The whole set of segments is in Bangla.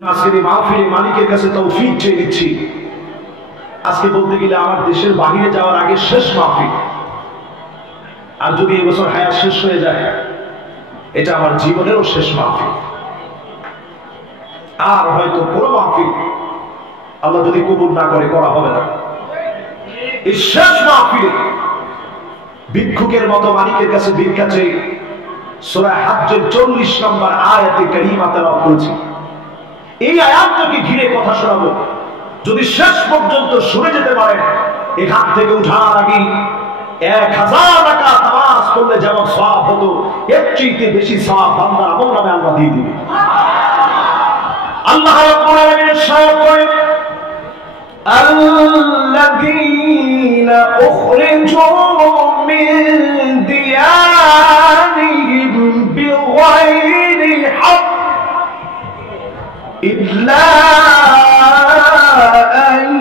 আজকের এই মাহফিলে মালিকের কাছে তৌফিক চেয়ে নিচ্ছি। আজকে বলতে গেলে আমার দেশের বাহিরে যাওয়ার আগে শেষ মাহফিল, আর যদি এই বছর হায়াত শেষ হয়ে যায় এটা আমার জীবনেরও শেষ মাহফিল। আর হয়তো পুরো মাহফিল আল্লাহ যদি কবুল না করে করা হবে না। এই শেষ মাহফিলে ভিক্ষুকের মতো মালিকের কাছে ভিক্ষা চেয়ে সূরা হাজ্জের 40 নম্বর আয়াতে কারিমা তেলাওয়াত করেছি। এই আয়াতটাকে ঘিরে কথা শোনাবো। যদি শেষ পর্যন্ত শুনে যেতে পারেন, এখান থেকে উঠার আগে 1000 রাকাত নামাজ পড়লে যেমন সওয়াব হতো, এর চাইতে বেশি সওয়াব বান্দার আমল নামে আল্লাহ দিয়ে দিবে। আল্লাহ রাব্বুল আলামিন ইরশাদ করেন, আল্লাযীনা উখরিজু মিন দিয়ারিহিম বিগাইরি হক ইল্লা আন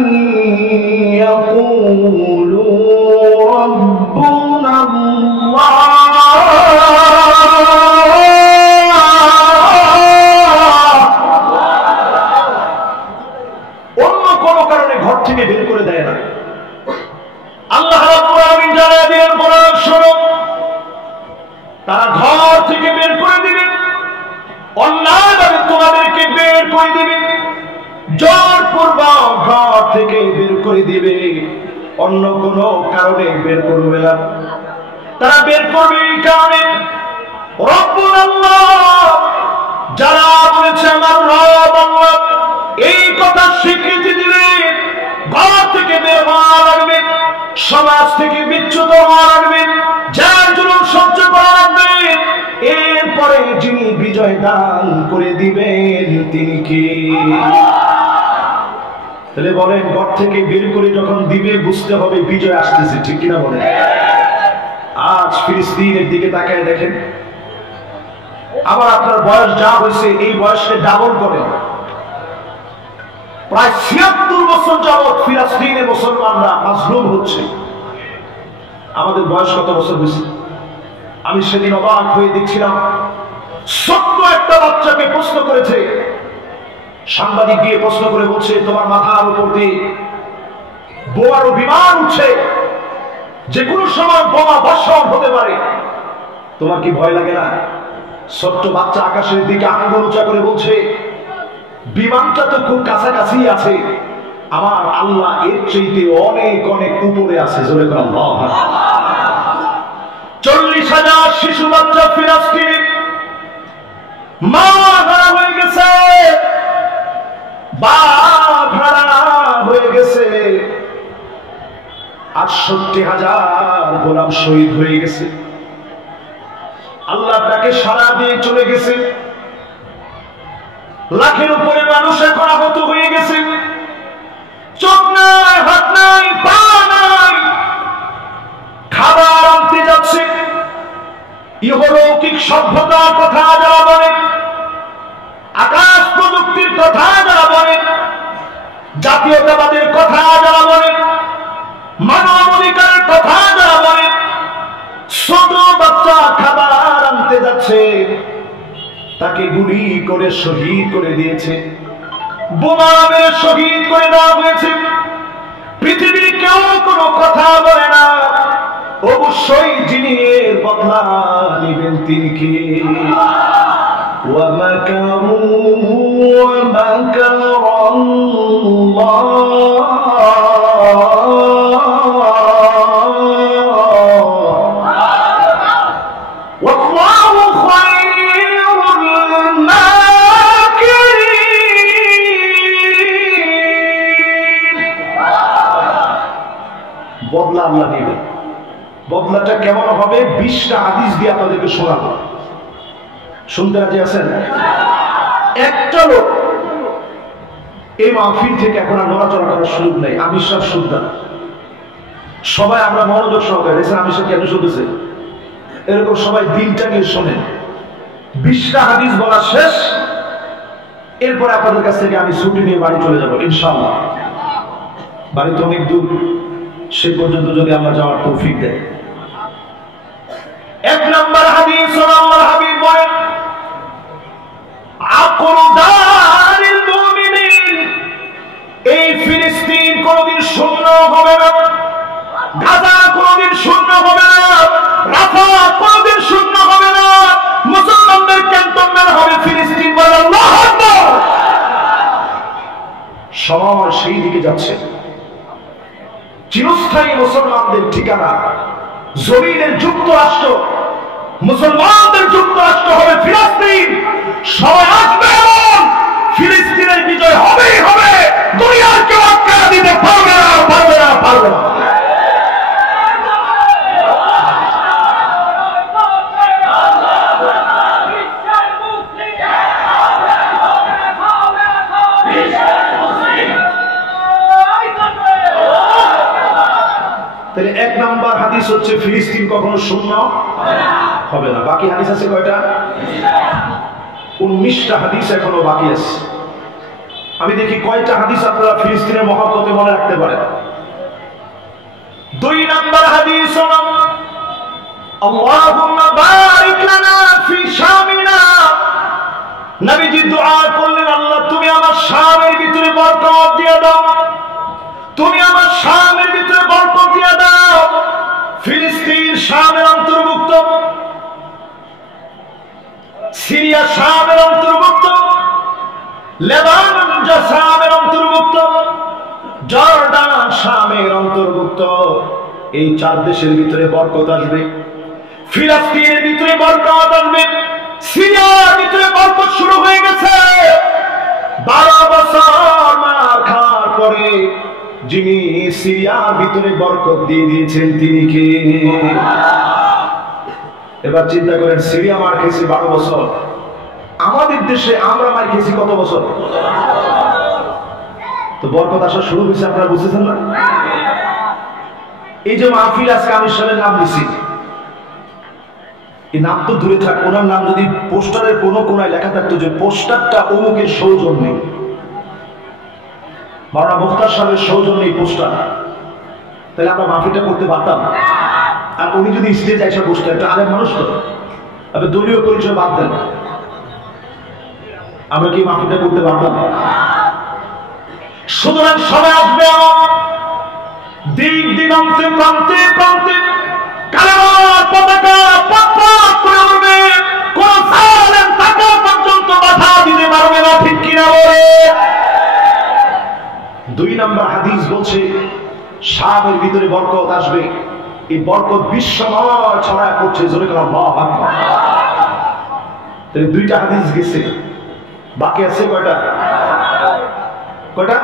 ইয়াকুলু রাব্বুনা ঘর থেকে বের করে দেয় না। আল্লাহ রাব্বুল আলামিন জানায় দিলেন, কোরআন শোনো, তারা ঘর থেকে বের করে দিবে, অন্যায়ভাবে তোমাদেরকে বের করে দিবে, জোরপূর্বক ঘর থেকে বের করে দিবে, অন্য কোনো কারণে বের করবে না। তারা বের করবে এই কারণে, রব্বুল আল্লাহ, যারা বলেছে আমার রব আল্লাহ, এই কথা স্বীকৃতি দিলে ঘর থেকে বের হওয়া লাগবে, সমাজ থেকে বিচ্যুত হওয়া লাগবে, যার জন্য সহ্য করা লাগবে। এরপরে যিনি বিজয় দান করে দিবেন তিনি কি? তাহলে বলেন, ঘর থেকে বের করে যখন দিবে বুঝতে হবে বিজয় আসতেছে, ঠিক কিনা বলেন? আজ ফিলিস্তিনের দিকে তাকায় দেখেন, আবার আপনার বয়স যা হয়েছে এই বয়সকে ডাবল করেন। প্রায় ৭৬ বছর যাবৎ ফিলিস্তিনে মুসলমানরা মাজলুম হচ্ছে। আমাদের বয়স কত বছর হয়েছে? আমি সেদিন অবাক হয়ে দেখছিলাম, ছোট্ট একটা বাচ্চাকে প্রশ্ন করেছে, সাংবাদিক গিয়ে প্রশ্ন করে বলছে, তোমার মাথার উপর দিয়ে বোমার বিমান উঠছে, যে কোনো সময় বোমা বর্ষণ হতে পারে, তোমার কি ভয় লাগে না? ছোট্ট বাচ্চা আকাশের দিকে আঙ্গুল উঁচা করে বলছে, বিমানটা তো খুব কাছাকাছি আছে, আমার আল্লাহ এর চাইতে অনেক অনেক উপরে আছে। জোরে করে আল্লাহু আকবার। ৪০,০০০ শিশু বাচ্চা ফিলিস্তিনে মা হারা হয়ে গেছে, বাপ হারা হয়ে গেছে, ৬৮,০০০ গোলাম শহীদ হয়ে গেছে, আল্লাহ তাকে সারা দিয়ে চলে গেছে, লাখের উপরে মানুষ এখন আহত হয়ে গেছে, চোখ নাই, হাত নাই, পা নাই, খাবার আনতে যাচ্ছে। ইহলৌকিক সভ্যতার কথা যারা বলে, আকাশ প্রযুক্তির কথা যারা বলে, জাতীয়তাবাদের কথা যারা বলে, মানব অধিকারের কথা যারা বলে, ছোট বাচ্চা খাবার আনতে যাচ্ছে, তাকে গুলি করে শহীদ করে দিয়েছে, বোমা মেরে শহীদ করে দেওয়া হয়েছে। পৃথিবীর কেউ কোনো কথা বলে না, অবশ্যই যিনি এর বদলা নেবেন তিনি কি? ওয়া মাকারু ওয়া মাকারাল্লাহ বদলা আল্লাহ নেবেন। বদলাটা কেমন হবে 20টা হাদিস দিয়ে আপনাদেরকে শোনাবো। শুনতে রাজি আছেন? একটা লোক এই মাহফিল থেকে এখন আর নড়াচড়া করার সুযোগ নেই। আমি সব শুনতাম, সবাই আমরা মনোযোগ সহকারে দেখছেন আমি সব কেন শুনতেছে, এরকম সবাই দিনটা নিয়ে শোনেন। 20টা হাদিস বলা শেষ, এরপরে আপনাদের কাছ থেকে আমি ছুটি নিয়ে বাড়ি চলে যাবো ইনশাআল্লাহ। বাড়ি তো অনেক দূর, সে পর্যন্ত যদি আল্লাহ যাওয়ার তৌফিক দেয়। 1 নম্বর হাদিস, আল্লাহর হাবিব বলেন, আকুরু দারিল সময় সেই দিকে যাচ্ছে। চিরস্থায়ী মুসলমানদের ঠিকানা জমিনের যুক্তরাষ্ট্র, মুসলমানদের যুক্তরাষ্ট্র হবে ফিলিস্তিন। সবাই আসবে এবং ফিলিস্তিনের বিজয় হবেই হবে। দুনিয়ার কেউ আটকা দিতে পারবে না, পারবে না, পারবে না। তাহলে এক নাম্বার হাদিস হচ্ছে ফিলিস্তিন কখনো শূন্য হবে না। বাকি হাদিস আছে কয়টা? 19টা হাদিস এখনো বাকি আছে। আমি দেখি কয়টা হাদিস আপনারা ফিলিস্তিনের মহব্বতে মনে রাখতে পারেন। 2 নাম্বার হাদিস হলো আল্লাহুম্মা বারিক লানা ফি শামিনা। নবীজি দোয়া করলেন, আল্লাহ তুমি আমার শামের ভিতরে বরকত দিয়ে দাও, তুমি আমার শামের ভিতরে বরকত দিয়ে দাও। ফিলিস্তিন শামের অন্তর্ভুক্ত, সিরিয়া শামের অন্তর্ভুক্ত, লেবানন শামের অন্তর্ভুক্ত, জর্ডান শামের অন্তর্ভুক্ত। এই 4 দেশের ভিতরে বরকত আসবে। ফিলিস্তিনের ভিতরে বরকত আসবে, সিরিয়ার ভিতরে বরকত শুরু হয়ে গেছে। 12 বছর মার খাওয়ার পরে যিনি সিরিয়ার ভিতরে বরকত দিয়ে দিয়েছেন তিনি কে? এবার চিন্তা করেন, সিরিয়া মার খেয়েছে 12 বছর, আমাদের দেশে আমরা মার খেয়েছি কত বছর? তো বরকত আসা শুরু হয়েছে, আপনারা বুঝতেছেন না? এই যে মাহফিল আজকে আমির সাহেবের নাম দিছি, এই নাম তো দূরে থাক, ওনার নাম যদি পোস্টারের কোনো কোনায় লেখা থাকতো যে পোস্টারটা অমুকের সৌজন্যে, মাওলানা মুখতার সাহেবের সৌজন্যে এই পোস্টার, তাহলে আমরা মাহফিলটা করতে পারতাম। আর উনি যদি স্টেজে এসে বসতেন, একটা আলেম মানুষ তো, আপনি দলীয় পরিচয় বাদ দেন, আমরা কি মাহফিলটা করতে পারতাম? সুতরাং সবাই আসবে, দিক দিগন্তে প্রান্তে প্রান্তে কালেমার পতাকা পথ করে উঠবে, কোন জালেম টাকা পর্যন্ত বাধা দিতে পারবে না, ঠিক কিনা বলে? 2 নাম্বার হাদিস বলছে শামের ভিতরে বরকত আসবে। এই বরকত বিশ্বময় ছড়ায় পড়ছে, জোরে করে আল্লাহু আকবার। তাহলে 2টা হাদিস গেছে, বাকি আছে কয়টা? কয়টা?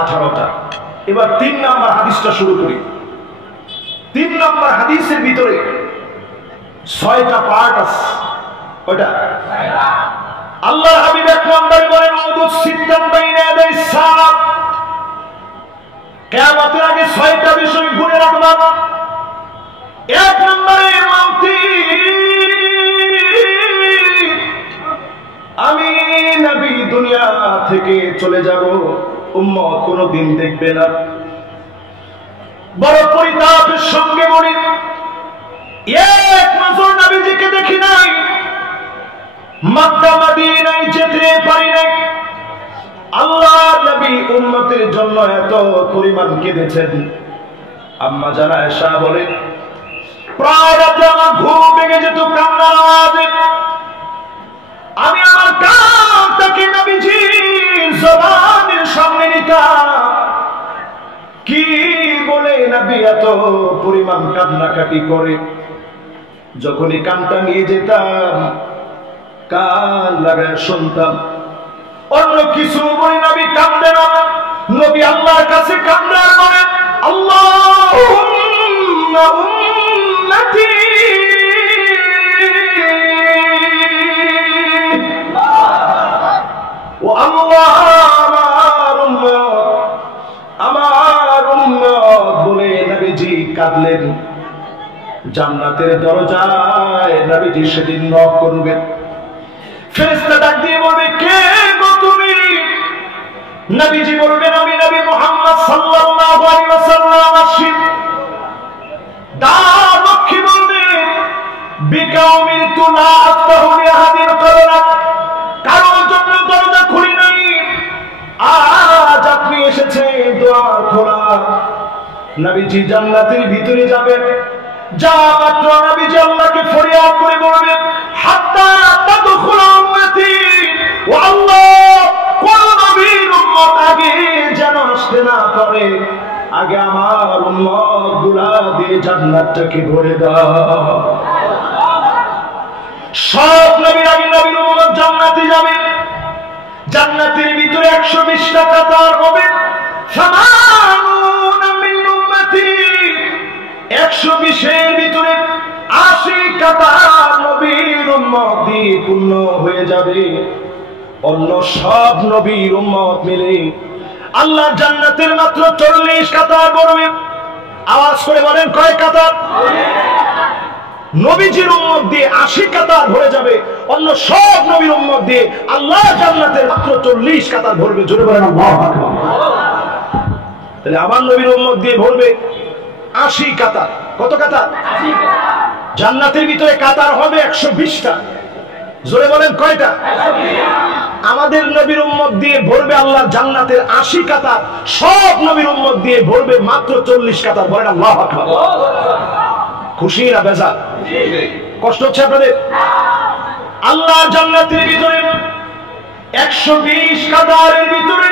18টা। এবার 3 নাম্বার হাদিসটা শুরু করি। 3 নাম্বার হাদিসের ভিতরে 6টা পার্ট আছে। কয়টা? আল্লাহর হাবিব 1 নম্বরে বলেন উদুস সিদ্দান বাইনা ইয়াদাইস সালাত। কিয়ামতের আগে 6টা বিষয় গুণে রাখবা। 1 নম্বরে মাউতি, আমি নবী দুনিয়া থেকে চলে যাব, উম্মত কোনদিন দেখবে না। বড় পরিতাপের সঙ্গে বলি, এক নজর নবীজিকে দেখি নাই, মক্কা মদিনায় যেতে পারি নাই। আল্লাহ নবী উম্মতের জন্য এত পরিমাণ কেঁদেছেন। আম্মা জানা আয়েশা বলে, প্রায় রাতে আমার ঘুম ভেঙে যেত কান্নার আওয়াজে। আমি আমার কানটাকে নবীজির জবানের সামনে নিতাম, কি বলে নবী এত পরিমাণ কান্নাকাটি করে। যখনই কানটা নিয়ে যেতাম, কান লাগায় শুনতাম, অন্য কিছু বলে নবী কান্দে না। নবী আল্লাহর কাছে কান্দে আর বলেন, আল্লাহুম্মা উম্মতি, ও আল্লাহ আমার উম্মত বলে নবীজি কাঁদলেন। জান্নাতের দরজায় নবীজি সেদিন নক করবেন। ফেরেশতা ডাক দিয়ে বলবে, কে গো তুমি? নবীজি বলবেন, আমি নবী মুহাম্মদ সাল্লাল্লাহু আলাইহি ওয়াসাল্লাম আসি। দার লক্ষ্মী বলবে, বিকা উমিরতু লা আফতাহু লিআহাদিন ক্বাবলাক, কারোর জন্য দরজা খুলি নাই, আজ আপনি এসেছেন দোয়ার খোলা। নবীজি জান্নাতের ভিতরে যাবেন, যা মাত্র নবীজি আল্লাহকে ফরিয়াদ করে বলবেন, হাত্তা তাদখুলু উম্মতি, ও আল্লাহ কোন নবীর উম্মত জান্নাতটাকে ভরে দাও। সব নবীর আগে নবীর উম্মত জান্নাতে যাবে। জান্নাতের ভিতরে 120টা কাতার হবে। সামানুনা মিন উম্মতি, 120 এর ভিতরে 80 কাতার নবীর উম্মত দিয়ে পূর্ণ হয়ে যাবে। অন্য সব নবীর উম্মত মিলে আল্লাহ জান্নাতের মাত্র 40 কাতার করবে। আওয়াজ করে বলেন কয় কাতার? নবীজির উম্মত দিয়ে 80 কাতার ভরে যাবে। অন্য সব নবীর উম্মত দিয়ে আল্লাহ জান্নাতের মাত্র 40 কাতার ভরবে। জোরে বলেন আল্লাহু আকবার। তাহলে আমার নবীর উম্মত দিয়ে ভরবে 80 কাতার। কত কাতার? 80 কাতার। জান্নাতের ভিতরে কাতার হবে 120টা। জোরে বলেন কয়টা? 120টা। আমাদের নবীর উম্মত দিয়ে ভরবে আল্লাহ জান্নাতের 80 কাতার। সব নবীর উম্মত দিয়ে ভরবে মাত্র 40 কাতার। বলেন আল্লাহু আকবার। খুশি না বেজার? কষ্ট হচ্ছে আপনাদের? আল্লাহ জান্নাতের ভিতরে 120 কাতারের ভিতরে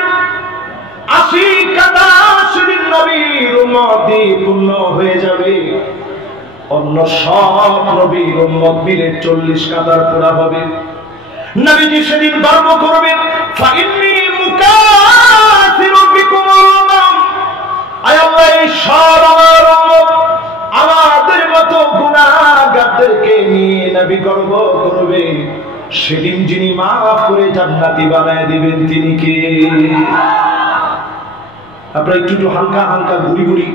80 কাতার সেদিন নবীর উম্মত দিয়ে পূর্ণ হয়ে যাবে। অন্য সব নবীর উম্মত মিলে 40 কাতার পুরা হবে। নবীজি সেদিন গর্ব করবেন, ফাইন্নী মুকাসিরু বিকুমুল উমাম। আয় আল্লাহ, এই সব আমার উম্মত, আমাদের মতো গুনাহগারদেরকে নিয়ে নবী গর্ব করবে। সেদিন যিনি মাফ করে জান্নাতি বানায় দিবেন তিনি কে? আপনারা একটু একটু হালকা হালকা গুড়ি গুড়ি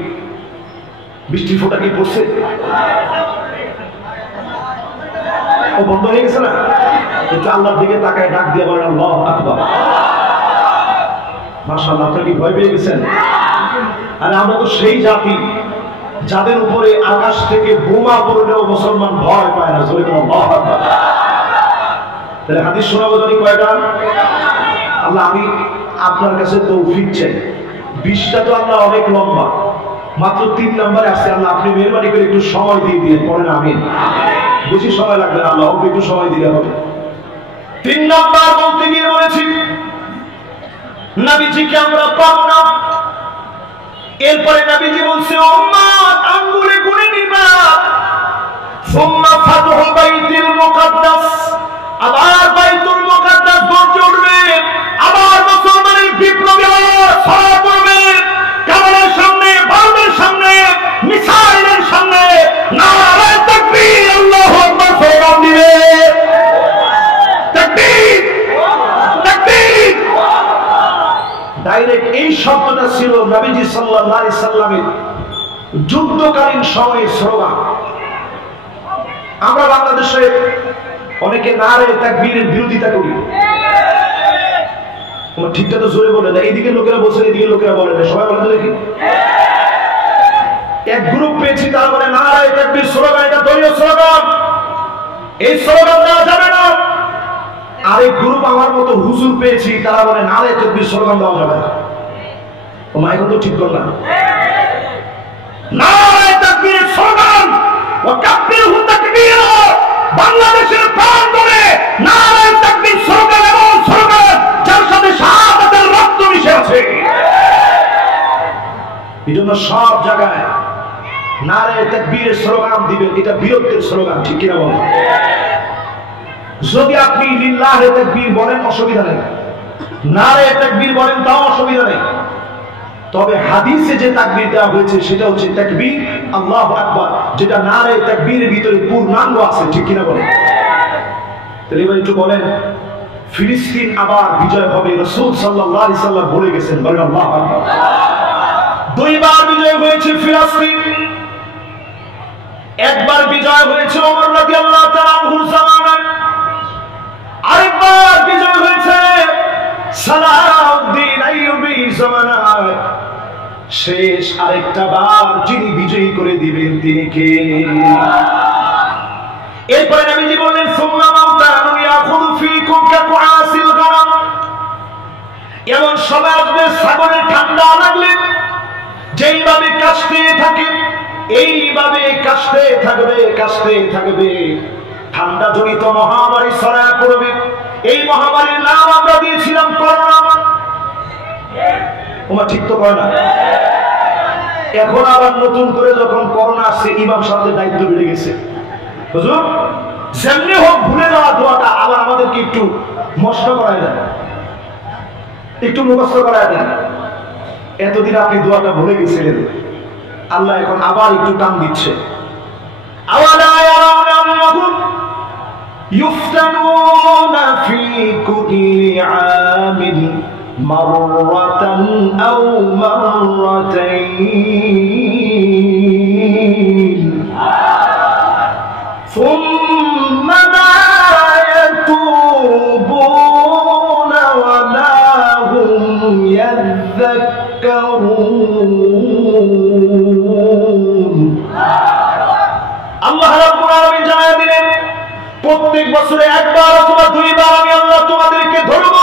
বৃষ্টির ফোঁটা কি পড়ছে? ও বন্ধ হয়ে গেছে না? একটু আল্লাহর দিকে তাকায় ডাক দিয়ে বলেন আল্লাহু আকবার। মাশাআল্লাহ, আপনারা কি ভয় পেয়ে গেছেন? আরে আমরা তো সেই জাতি যাদের উপরে আকাশ থেকে বোমা পড়লেও মুসলমান ভয় পায় না। জোরে বলেন আল্লাহু আকবার। তাহলে হাদিস শোনাবো জানি কয়টা? আল্লাহ, আমি আপনার কাছে তৌফিক চাই। 20টা তো আল্লাহ অনেক লম্বা, মাত্র 3 নম্বরে আসছে। আল্লাহ, আপনি মেহরবানি করে একটু সময় দিয়ে দিয়ে পড়েন। আমিন। বেশি সময় লাগবে না, আল্লাহ একটু সময় দিলে হবে। 3 নম্বর বলতে গিয়ে বলেছি নবীজিকে আমরা পাবো না। এরপরে নবীজি বলছে, উম্মত আঙ্গুলে গুনে নিবা। সুম্মা ফাতহু বাইতুল মুকাদ্দাস, আবার বাইতুল মুকাদ্দাস গর্জে উঠবে। আবার মুসলমানের বিপ্লবী আওয়াজ ছড়া পড়বে। কামানের সামনে, বারুদের সামনে, মিসাইলের সামনে নারে তাকবীর, আল্লাহু আকবার স্লোগান দিবে। তাকবীর, তাকবীর। ডাইরেক্ট এই শব্দটা ছিল নবীজি সাল্লাল্লাহু আলাইহি সাল্লামের যুদ্ধকালীন সময়ের স্লোগান। আমরা বাংলাদেশে অনেকে নারে তাকবীরের বিরোধিতা করি। ঠিকটা তো জোরে বলে না। এইদিকে লোকেরা বলছে, এইদিকে লোকেরা বলে না। সবাই বলে তো দেখি। এক গ্রুপ পেয়েছি, তারা বলে নারে তাকবীর স্লোগান এটা দলীয় স্লোগান, এই স্লোগান দেওয়া যাবে না। আরেক গ্রুপ আমার মতো হুজুর পেয়েছি, তারা বলে নারে তাকবীর স্লোগান দেওয়া যাবে না। ও মা, এখন তো ঠিক করলাম। নারে তাকবীর স্লোগান ও কাব্বিরহু তাকবীরা। বাংলাদেশের প্রাণ ধরে নারে তাকবীর স্লোগান, এমন স্লোগান যার সাথে শাহাদাতের রক্ত মিশে আছে। এজন্য সব জায়গায় নারে তাকবীরের স্লোগান দিবেন। এটা বীরত্বের স্লোগান, ঠিক কিনা বলেন? যদি আপনি লিল্লাহে তাকবীর বলেন অসুবিধা নেই, নারে তাকবীর বলেন তাও অসুবিধা নেই। তবে হাদিসে যে তাকবীর দেওয়া হয়েছে সেটা হচ্ছে তাকবীর আল্লাহু আকবার, যেটা নারে তাকবীরের ভিতরে পূর্ণাঙ্গ আছে, ঠিক কিনা বলেন? তাহলে এবার একটু বলেন, ফিলিস্তিন আবার বিজয় হবে, রাসূল সাল্লাল্লাহু আলাইহি সাল্লাম বলে গেছেন। বলেন আল্লাহু আকবার। 2 বার বিজয় হয়েছে ফিলিস্তিন। একবার বিজয় হয়েছে ওমর রাদিয়াল্লাহু তাআলা আনহুর জামানায়, আরেকবার বিজয় হয়েছে সালাউদ্দিন আইয়ুবীর জামানায়। শেষ আরেকটা বার যিনি বিজয়ী করে দিবেন তিনি কে? এরপরে নবীজি বললেন, সুম্মা মাউতানু ইয়াখুযু ফীকুম কাকুআসিল গানাম। এমন সময় আসবে ছাগলের ঠান্ডা লাগলে যেইভাবে কাশতে থাকে, এইভাবে কাশতে থাকবে, কাশতে থাকবে। ঠান্ডা জনিত মহামারী ছড়ায় পড়বে। এই মহামারীর নাম আমরা দিয়েছিলাম করোনা। ওমা, ঠিক তো করে না? এখন আবার নতুন করে যখন করোনা আসছে ইমাম সাহেবের দায়িত্ব বেড়ে গেছে। হুজুর যেমনি হোক ভুলে যাওয়া দোয়াটা আবার আমাদেরকে একটু মস্ত করায় দেন, একটু মুখস্থ করায় দেন। এতদিন আপনি দোয়াটা ভুলে গেছিলেন, আল্লাহ এখন আবার একটু টান দিচ্ছে। আওয়ালা ইয়ারাউনা আন্নাহুম ইফতানুনা ফি কুল্লি আমিন মাররাতান আও মাররাতাইন সুম্মা লা ইয়াতুবুনা ওয়া লা হুম ইয়াযাক্কারুন। আল্লাহ রাব্বুল আলামিন জানায় দিলেন, প্রত্যেক বছরে একবার অথবা দুইবার আমি আল্লাহ তোমাদেরকে ধরব,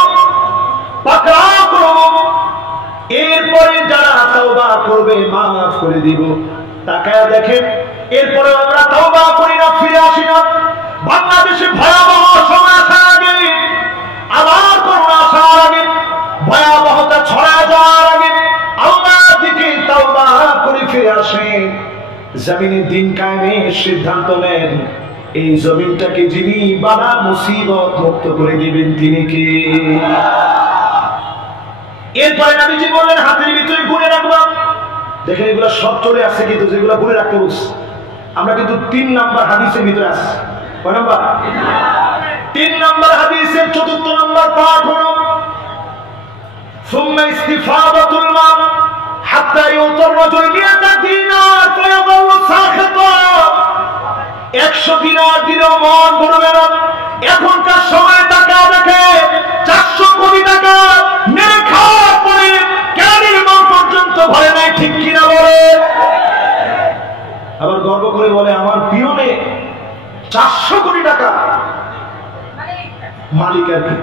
পাকড়াও করব, এরপরে যারা তওবা করবে মাফ করে দিব। তাকায় দেখেন, এরপরে আমরা তওবা করি না, ফিরে আসি না। বাংলাদেশে ভয়াবহ সময় আসার আগে, আবার করোনা আসার আগে, ভয়াবহতা ছড়ায় যাওয়ার আগে আল্লাহর দিকে তওবা করে ফিরে আসেন। জমিনে দিন কায়েমের সিদ্ধান্ত নেন। এই জমিনটাকে যিনি বালা মুসিবত মুক্ত করে দিবেন তিনি কে? এরপরে নবীজি বললেন, হাতের ভিতরে গুণে রাখবা। দেখেন এগুলো সব চলে আসছে, কিন্তু যেগুলো গুণে রাখতে বলছে আমরা কিন্তু 3 নাম্বার হাদিসের ভিতরে আসছি। কয় নাম্বার? 3 নাম্বার হাদিসের 4th নাম্বার পাঠ হলো সুম্মা ইস্তিফাদাতুল মাল হাত্তা ইউতার রাজুল মিয়াতা দিনার ফায়াদাল্লু সাখিতা। 100 দিনার দিলেও মন ভরবে না। এখনকার সময় টাকা দেখে 400 কোটি টাকা মেরে খাওয়ার পরে কেনার মন পর্যন্ত ভরে নাই, ঠিক কিনা বলে? আবার গর্ব করে বলে আমার পিয়নে 400 কোটি টাকা মালিক আর কি।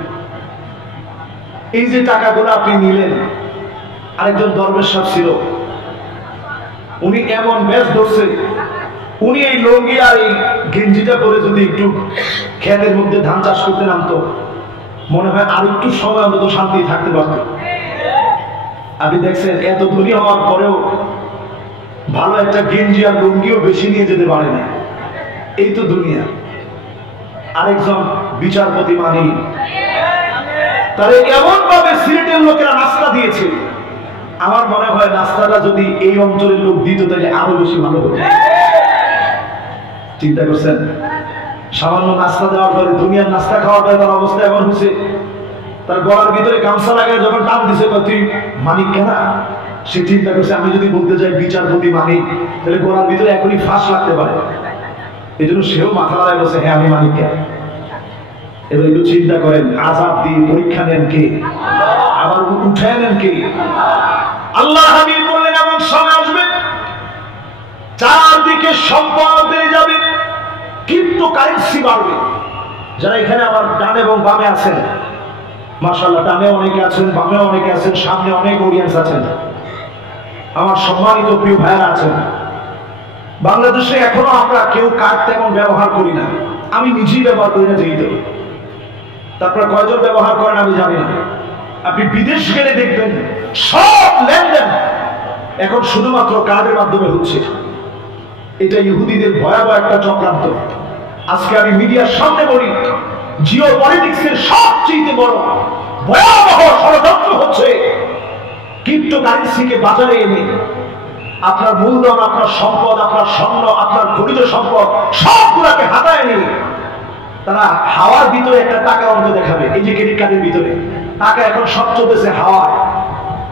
এই যে টাকাগুলো আপনি নিলেন, আরেকজন দরবেশ সাহেব ছিল, উনি এমন ব্যাস ধরছে, উনি এই লঙ্গি আর এই গেঞ্জিটা পরে যদি একটু ক্ষেতের মধ্যে ধান চাষ করতে নামতো, মনে হয় আর একটু সময় অন্তত শান্তি থাকতে পারত। আপনি দেখছেন এত ধনী হওয়ার পরেও ভালো একটা গেঞ্জি আর লুঙ্গিও বেশি নিয়ে যেতে পারে না। এই তো দুনিয়া। আরেকজন বিচারপতি মানি, তারে এমন ভাবে সিলেটের লোকেরা নাস্তা দিয়েছে, আমার মনে হয় নাস্তাটা যদি এই অঞ্চলের লোক দিত তাহলে আরো বেশি ভালো হতো। চিন্তা করছেন, সামান্য নাস্তা দেওয়ার পরে দুনিয়ার নাস্তা খাওয়ার পরে তার অবস্থা এমন হয়েছে, তার গলার ভিতরে গামছা লাগায় যখন টান দিছে তুই মানিক কেনা, সে চিন্তা করছে আমি যদি বলতে যাই বিচারপতি মানিক তাহলে গলার ভিতরে এখনই ফাঁস লাগতে পারে। এই জন্য সেও মাথা লড়াই বলছে হ্যাঁ আমি মানিক কেন। এবার একটু চিন্তা করেন, আযাব দিয়ে পরীক্ষা নেন কে, আবার উঠায় নেন কে? আল্লাহ হাবিব বললেন এমন সময় আসবে চারদিকে সম্পদ বেড়ে যাবে, ক্রিপ্টোকারেন্সি বাড়বে। যারা এখানে আমার ডান এবং বামে আছেন, মাশাআল্লাহ, ডানে অনেকে আছেন, বামে অনেকে আছেন, সামনে অনেক অডিয়েন্স আছেন, আমার সম্মানিত প্রিয় ভাইয়েরা আছেন। বাংলাদেশে এখনো আমরা কেউ কার্ড তেমন ব্যবহার করি না, আমি নিজেই ব্যবহার করি না যেহেতু। তারপরে কয়জন ব্যবহার করেন আমি জানি না। আপনি বিদেশ গেলে দেখবেন সব লেনদেন এখন শুধুমাত্র কার্ডের মাধ্যমে হচ্ছে। এটা ইহুদিদের ভয়াবহ একটা চক্রান্ত। আজকে আমি মিডিয়ার সামনে বলি, জিও পলিটিক্সের সবচেয়ে বড় ভয়াবহ ষড়যন্ত্র হচ্ছে ক্রিপ্টোকারেন্সিকে বাজারে এনে আপনার মূলধন, আপনার সম্পদ, আপনার স্বর্ণ, আপনার খনিজ সম্পদ সবগুলাকে হাতায় নিয়ে তারা হাওয়ার ভিতরে একটা টাকা অঙ্ক দেখাবে। এই যে ক্রেডিট কার্ডের ভিতরে টাকা এখন সব চলতেছে হাওয়ায়।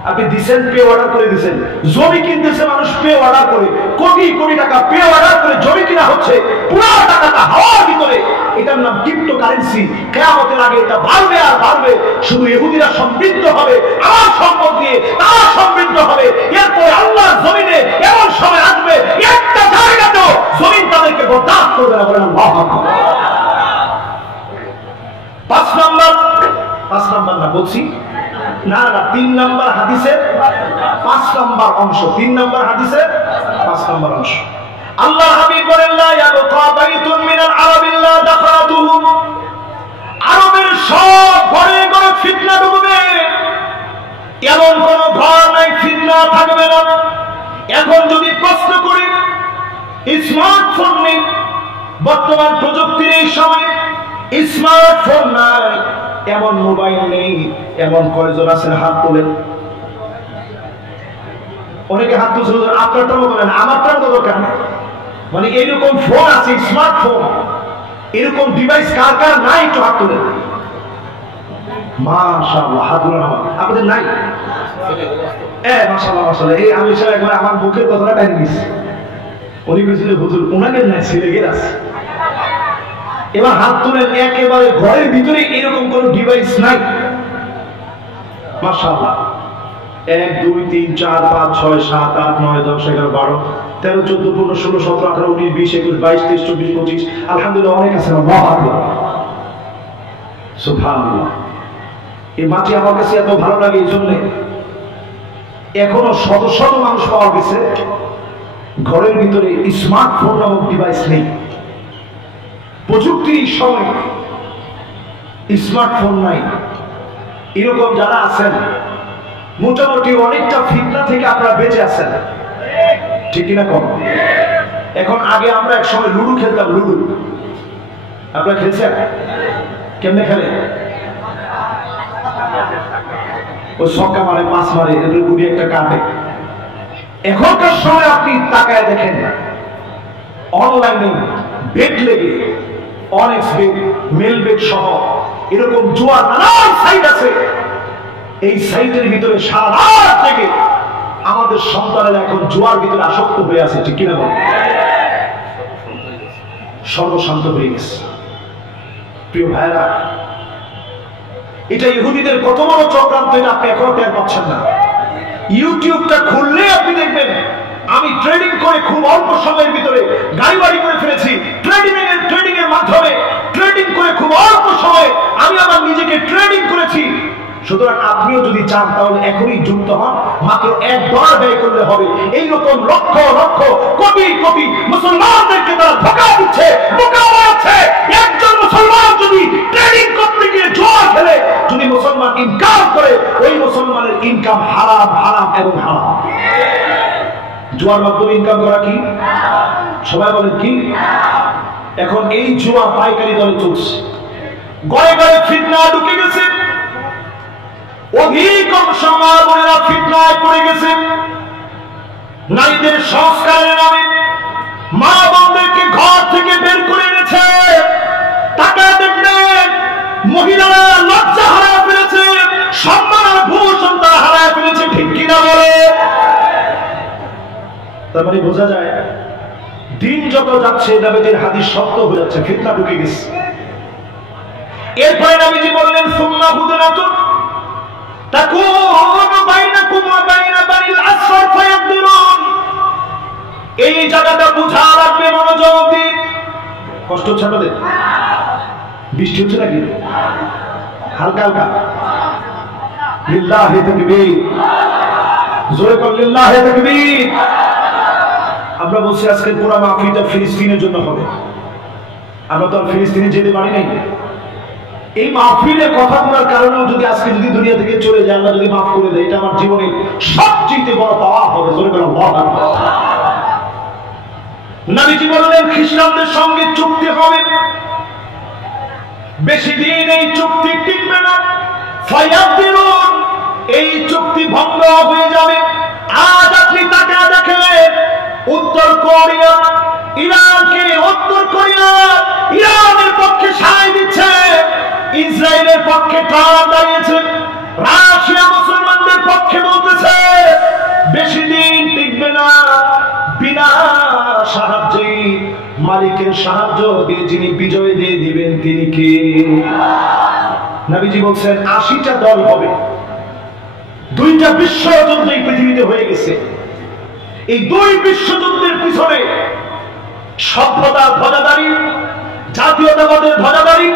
আপনি দিচ্ছেন, পে অর্ডার করে দিচ্ছেন, জমি কিনতেছে মানুষ পে অর্ডার করে, কোটি কোটি টাকা পে অর্ডার করে জমি কিনা হচ্ছে, পুরো টাকাটা হাওয়ার ভিতরে। এটার নাম ক্রিপ্টোকারেন্সি। কিয়ামতের আগে এটা বাড়বে আর বাড়বে। শুধু ইহুদিরা সমৃদ্ধ হবে আমার সম্পদ দিয়ে, তারা সমৃদ্ধ হবে। এরপরে আল্লাহর জমিনে এমন সময় আসবে একটা জায়গাতেও জমিন তাদেরকে বরদাস্ত করবে না। বলেন আল্লাহু আকবার। 5 নাম্বার না বলছি না, 3 নাম্বার হাদিসের 5 নাম্বার অংশ। 3 নাম্বার হাদিসের 5 নাম্বার অংশ। আল্লাহ হাবিব বলেন লা ইয়াবকা বাইতুন মিনাল আরাবি ইল্লা দাখালাতুহু। আরবের সব ঘরে ঘরে ফিতনা ঢুকবে, এমন কোন ঘর নাই ফিতনা থাকবে না। এখন স্মার্টফোন নেই, বর্তমান প্রযুক্তির এই সময় স্মার্টফোন নাই, এমন মোবাইল নেই, এমন কয়জন আছেন হাত তোলেন? অনেকে হাত তুলছে, আপনারটাও বলেন, আমারটাও তো দরকার না। মানে এরকম ফোন আছে, স্মার্টফোন, এরকম ডিভাইস কার কার নাই? একটু হাত তুলেন। মাশাআল্লাহ, হাত তুলেন। আপনাদের নাই? মাশাআল্লাহ মাশাআল্লাহ। এই আমি সব একবার আমার মুখের কথাটা টাইম দিচ্ছি। উনি বলছিল হুজুর ওনাদের নাই, ছেলেদের আছে। এবার হাত তুলেন, একেবারে ঘরের ভিতরে এরকম কোন ডিভাইস নাই? মাশাআল্লাহ। 1 2 3 4 5 6 7 8 9 10 11 12 13 14 15 16 17 18 19 20 21 22 23 24 25 আলহামদুলিল্লাহ অনেক আছে। আল্লাহু আকবার, সুবহানাল্লাহ। এই মাটি আমার কাছে এত ভালো লাগে এই জন্য এখনো শত শত মানুষ পাওয়া গেছে ঘরের ভিতরে স্মার্টফোন নামক ডিভাইস নেই। প্রযুক্তির সময় স্মার্টফোন নাই, এরকম যারা আছেন মোটামুটি অনেকটা ফিতনা থেকে আপনারা বেঁচে আছেন, ঠিক কিনা কম? এখন আগে আমরা এক সময় লুডু খেলতাম, লুডু আপনারা খেলছেন? কেমনে খেলে? ওই ছক্কা মারে, পাঁচ মারে, এদের গুলি একটা কাটে। এখনকার সময় আপনি তাকায় দেখেন না, অনলাইনে বেট লেগে অনেক বেট, মেল বেট সহ এরকম জুয়া নানান সাইট আছে। এই সাইটের ভিতরে সারা রাত থেকে আমাদের সন্তানেরা এখন জুয়ার ভিতরে আসক্ত হয়ে আছে, ঠিক কিনা বল? সর্বশান্ত হয়ে গেছে। প্রিয় ভাইরা, এটা ইহুদিদের কত বড় চক্রান্ত, এটা আপনি এখনো টের পাচ্ছেন না। ইউটিউবটা খুললে আপনি দেখবেন আমি ট্রেডিং করে খুব অল্প সময়ের ভিতরে গাড়ি বাড়ি করে ফেলেছি। ট্রেডিং এর মাধ্যমে ট্রেডিং করে খুব অল্প সময়ে আমি আমার নিজেকে ট্রেডিং করেছি। সুতরাং আপনিও যদি চান তাহলে এখনই যুক্ত হন, মাত্র $1 ব্যয় করলে হবে। এইরকম লক্ষ লক্ষ কোটি কোটি মুসলমানদেরকে তারা ধোঁকা দিচ্ছে, বোকা বানাচ্ছে। একজন মুসলমান যদি ট্রেডিং করতে গিয়ে জুয়া খেলে, যদি মুসলমান ইনকাম করে, ওই মুসলমানের ইনকাম হারাম, হারাম এবং হারাম। জুয়ার মাধ্যমে ইনকাম করা কি? সবাই বলেন কি? এখন এই জুয়া পাইকারি দরে চলছে, গড়ে গড়ে ফিতনা ঢুকে গেছে। অধিকাংশ মা বোনেরা ফিতনায় পড়ে গেছে। নারীদের সংস্কারের নামে মা বোনদেরকে ঘর থেকে বের করে এনেছে। টাকা দেখবেন মহিলারা লজ্জা হারায় ফেলেছে, সম্মান আর ভূষণ তারা হারায় ফেলেছে, ঠিক কিনা বলে? তার মানে বোঝা যায় দিন যত যাচ্ছে নবীজির হাদিস সত্য হয়ে যাচ্ছে, ফিতনা ঢুকে গেছে। এরপরে নবীজি বললেন সুম্মা হুদনাতুন তাকুনু বাইনাকুম ওয়া বাইনা বানিল আসফার ফায়াকদিরুন। এই জায়গাটা বুঝা লাগবে, মনোযোগ দিন। কষ্ট হচ্ছে আপনাদের? বৃষ্টি হচ্ছে নাকি? হালকা হালকা? লিল্লাহি তাকবীর, জোরে কর লিল্লাহি তাকবীর। আমরা বলছি আজকের পুরো মাহফিলটা ফিলিস্তিনের জন্য হবে। আমরা তো আর ফিলিস্তিনে যেতে পারি নাই। এই মাহফিলের কথা বলার কারণেও যদি আজকে যদি দুনিয়া থেকে চলে যায়, আল্লাহ যদি মাফ করে দেয়, এটা আমার জীবনের সবচেয়ে বড় পাওয়া হবে। জোরে বলো আল্লাহু আকবার। নবীজি বললেন খ্রিস্টানদের সঙ্গে চুক্তি হবে, বেশি দিন এই চুক্তি টিকবে না। ফায়াকদিরুন, এই চুক্তি ভঙ্গ হয়ে যাবে। আজ আপনি তাকে দেখেন উত্তর কোরিয়া ইরানকে, উত্তর কোরিয়া ইরানের পক্ষে সায় দিচ্ছে, ইসরায়েলের পক্ষে ট্রাম্প দাঁড়িয়েছে, রাশিয়া মুসলমানদের পক্ষে বলতেছে বেশি দিন টিকবে না। বিনা সাহায্যে, মালিকের সাহায্য দিয়ে যিনি বিজয় দিয়ে দিবেন তিনি কে? নবীজি বলছেন 80টা দল হবে। 2টা বিশ্বযুদ্ধ এই পৃথিবীতে হয়ে গেছে। এই 2 বিশ্বযুদ্ধের পিছনে সভ্যতার ধ্বজাধারী, জাতীয়তাবাদের ধ্বজাধারী,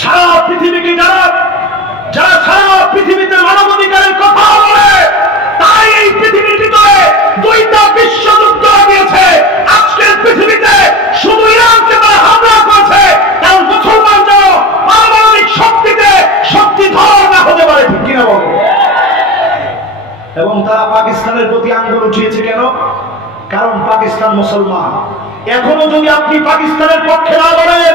সারা পৃথিবীকে যারা সারা পৃথিবীতে মানবাধিকারের কথা বলে, তাই এই পৃথিবীর ভিতরে 2টা বিশ্বযুদ্ধ লাগিয়েছে। আজকের পৃথিবীতে শুধু ইরানকে তারা হামলা করেছে, কারণ মুসলমান যেন পারমাণবিক শক্তিতে শক্তিধর না হতে পারে, ঠিক কিনা বলে? এবং তারা পাকিস্তানের প্রতি আঙ্গুল উঠিয়েছে কেন? কারণ পাকিস্তান মুসলমান। এখনো যদি আপনি পাকিস্তানের পক্ষে না বলেন,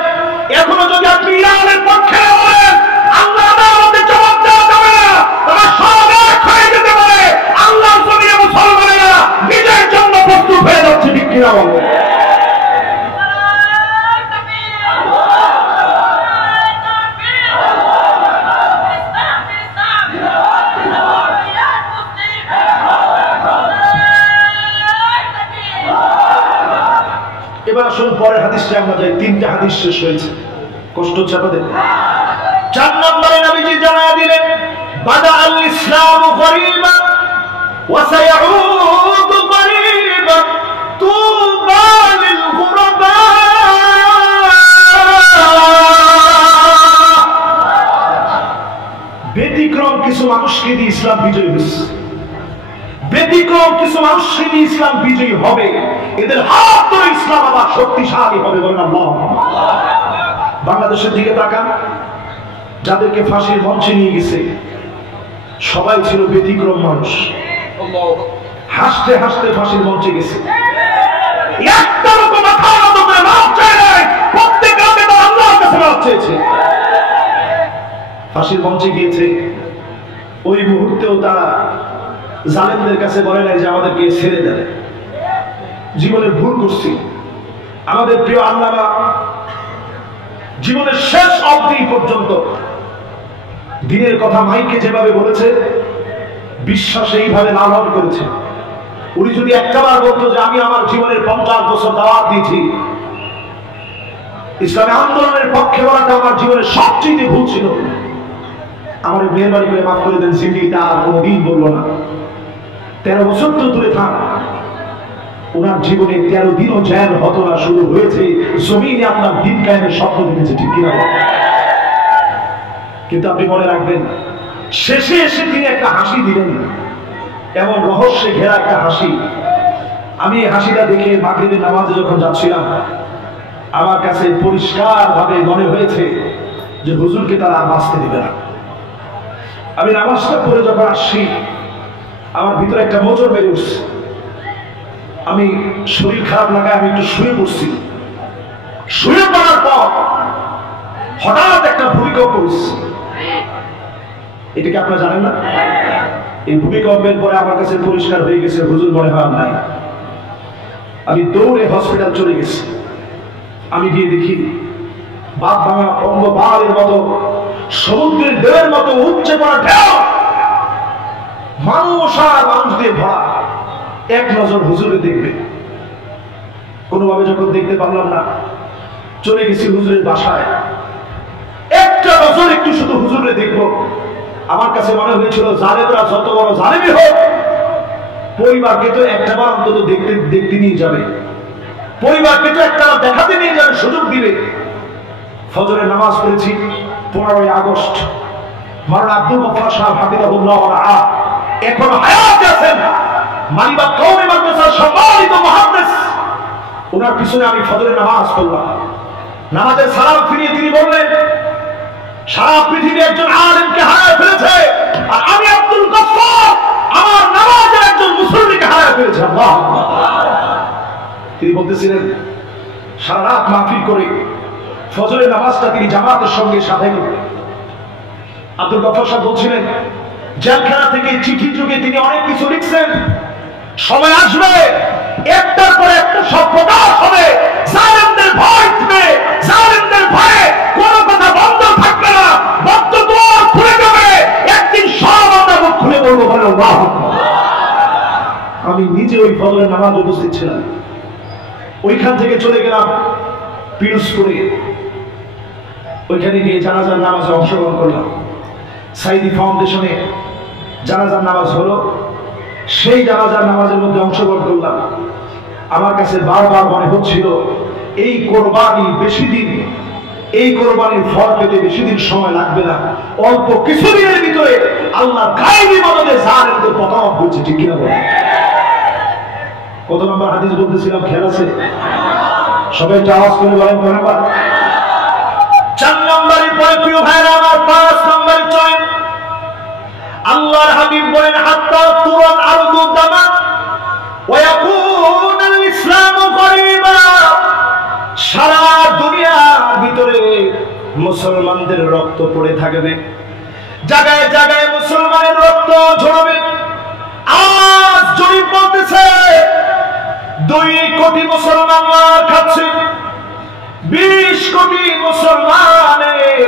এখনো যদি আপনি ইরানের পক্ষে না বলেন, আল্লাহ আমাদের জবাব দেওয়া যাবে না। তারা সব এক হয়ে যেতে পারে। আল্লাহর জমিনে মুসলমানেরা নিজের জন্য প্রস্তুত হয়ে যাচ্ছে, ঠিক কিনা বলেন? এবার আসুন পরের হাদিসে আমরা যাই। 3টা হাদিস শেষ হয়েছে, কষ্ট হচ্ছে আপনাদের। 4 নম্বরে নবীজি জানায়া দিলেন, বাদা আল ইসলামু গরীবা ওয়া সায়াউদু গরীবা তুবা লিল গুরবা। ব্যতিক্রম কিছু মানুষকে দিয়ে ইসলাম বিজয়ী হয়েছে, ব্যতিক্রম কিছু মানুষকে দিয়ে ইসলাম বিজয়ী হবে। এদের হাত ধরে ইসলাম আবার শক্তিশালী হবে, বলেন আল্লাহ। বাংলাদেশের দিকে তাকান, যাদেরকে ফাঁসির মঞ্চে নিয়ে গেছে সবাই ছিল ব্যতিক্রম মানুষ। হাসতে হাসতে ফাঁসির মঞ্চে গেছে, একটা লোক মাথা নত করে মাফ চায় নাই, প্রত্যেক রাতে তারা আল্লাহর কাছে মাফ চেয়েছে। ফাঁসির মঞ্চে গিয়েছে, ওই মুহূর্তেও তারা জালেমদের কাছে বলে নাই যে আমাদেরকে ছেড়ে দেন, জীবনে ভুল করছি। আমাদের প্রিয় আল্লামা জীবনের শেষ অবধি পর্যন্ত দিনের কথা মাইকে যেভাবে বলেছে, বিশ্বাস এইভাবে লালন করেছে। উনি যদি একটাবার বলতো যে আমি আমার জীবনের 50 বছর দাওয়াত দিয়েছি, ইসলামী আন্দোলনের পক্ষে বলাটা আমার জীবনের সবচেয়ে ভুল ছিল, আমার মেহরবানি করে মাফ করে দেন, জিন্দিগিটা আর কোনদিন বলবো না। 13 বছর তো দূরে থাক, ওনার জীবনে 13 দিনও জ্ঞান হতো না, শুরু হয়েছে জমিনে আপনার দিন কায়েমের স্বপ্ন দেখেছে, ঠিক কিনা? কিন্তু আপনি মনে রাখবেন, শেষে এসে তিনি একটা হাসি দিলেন, এমন রহস্যে ঘেরা একটা হাসি। আমি এই হাসিটা দেখে মাগরিবের নামাজে যখন যাচ্ছিলাম, আমার কাছে পরিষ্কার ভাবে মনে হয়েছে যে হুজুরকে তারা বাঁচতে দিবে না। আমি নামাজটা পড়ে যখন আসছি, আমার ভিতরে একটা মোচড় বেড়ে উঠছে। আমি শরীর খারাপ লাগায় আমি একটু শুয়ে পড়ছি। শুয়ে পড়ার পর হঠাৎ একটা ভূমিকম্প হচ্ছে। এটাকে আপনারা জানেন না? এই ভূমিকম্পের পরে আমার কাছে পরিষ্কার হয়ে গেছে হুজুর মনে হয় নাই। আমি দৌড়ে হসপিটাল চলে গেছি। আমি গিয়ে দেখি বাপ ভাঙা অঙ্গ পাহাড়ের মতো, সমুদ্রের ঢেউয়ের মতো উচ্চে পড়া ঢেউ, মানুষ আর মানুষ দিয়ে ভরা। এক নজর হুজুরে দেখবে, কোনোভাবে যখন দেখতে পারলাম না, চলে গেছি হুজুরের বাসায়। একটা নজর একটু শুধু হুজুরে দেখবো। আমার কাছে মনে হয়েছিল জালেমরা যত বড় জালেমই হোক, পরিবারকে তো একটা বার অন্তত দেখতে নিয়ে যাবে, পরিবারকে তো একটা দেখাতে নিয়ে যাবে, সুযোগ দিবে। ফজরের নামাজ পড়েছি 15ই আগস্ট। মাওলানা আব্দুল গফফার সাহেব হাফিজাহুল্লাহ ওয়া এখন হায়াত আছেন, মালিবাগ কওমি মাদ্রাসার সম্মানিত মুহাদ্দিস। ওনার পিছনে আমি ফজরের নামাজ পড়লাম। নামাজের সালাম ফিরিয়ে তিনি বললেন, সারা পৃথিবী একজন আলেমকে হারায় ফেলেছে, আর আমি আব্দুল গফফার আমার নামাজের একজন মুসল্লিকে হারায় ফেলেছে। আল্লাহ! তিনি বলতেছিলেন সারা রাত মাহফিল করে ফজরের নামাজটা তিনি জামাতের সঙ্গে সাথে করতেন। আব্দুল গফফার সাহেব বলছিলেন, জেলখানা থেকে চিঠি যুগে তিনি অনেক কিছু লিখছেন। সময় আসবে, একটার পর একটা সব প্রকাশ হবে, জালেমদের ভয় থাকবে, জালেমদের ভয়ে কোনো কথা বন্ধ থাকবে না, বদ্ধ দুয়ার খুলে যাবে। একদিন সব আমরা মুখ খুলে বলবো, বলে আল্লাহু আকবার। আমি নিজে ওই ফজরের নামাজ উপস্থিত ছিলাম। ওইখান থেকে চলে গেলাম পিরোজপুরে, ওইখানে গিয়ে জানাজার নামাজে অংশগ্রহণ করলাম। সাইদি ফাউন্ডেশনে জানাজার নামাজ হলো, সেই জানাজার নামাজের মধ্যে অংশগ্রহণ করলাম। আমার কাছে বারবার মনে হচ্ছিল এই কোরবানি বেশি দিন, এই কোরবানির ফল পেতে বেশি দিন সময় লাগবে না, অল্প কিছুদিনের ভিতরে আল্লাহর গায়েবী মদদে জালেমদের পতন হচ্ছে, ঠিক কিনা বলেন? কত নম্বর হাদিস বলতেছিলাম খেয়াল আছে? সবাই একটু আওয়াজ করে বলেন কয়বার? 4 নম্বরে পরে প্রিয় ভাইরা আমার, 5 নম্বরে চলেন। আল্লাহর হাবিব বলেন, হাত্তা তুরাল আরদু দামা ওয়া ইয়াকুনা আল ইসলামু গরীবা মুসলমানদের রক্ত পড়ে থাকবে, জায়গায় জায়গায় মুসলমানের রক্ত ঝরবে। আজ জরিপ বলতেছে 2 কোটি মুসলমান মার খাচ্ছে, 20 কোটি মুসলমানের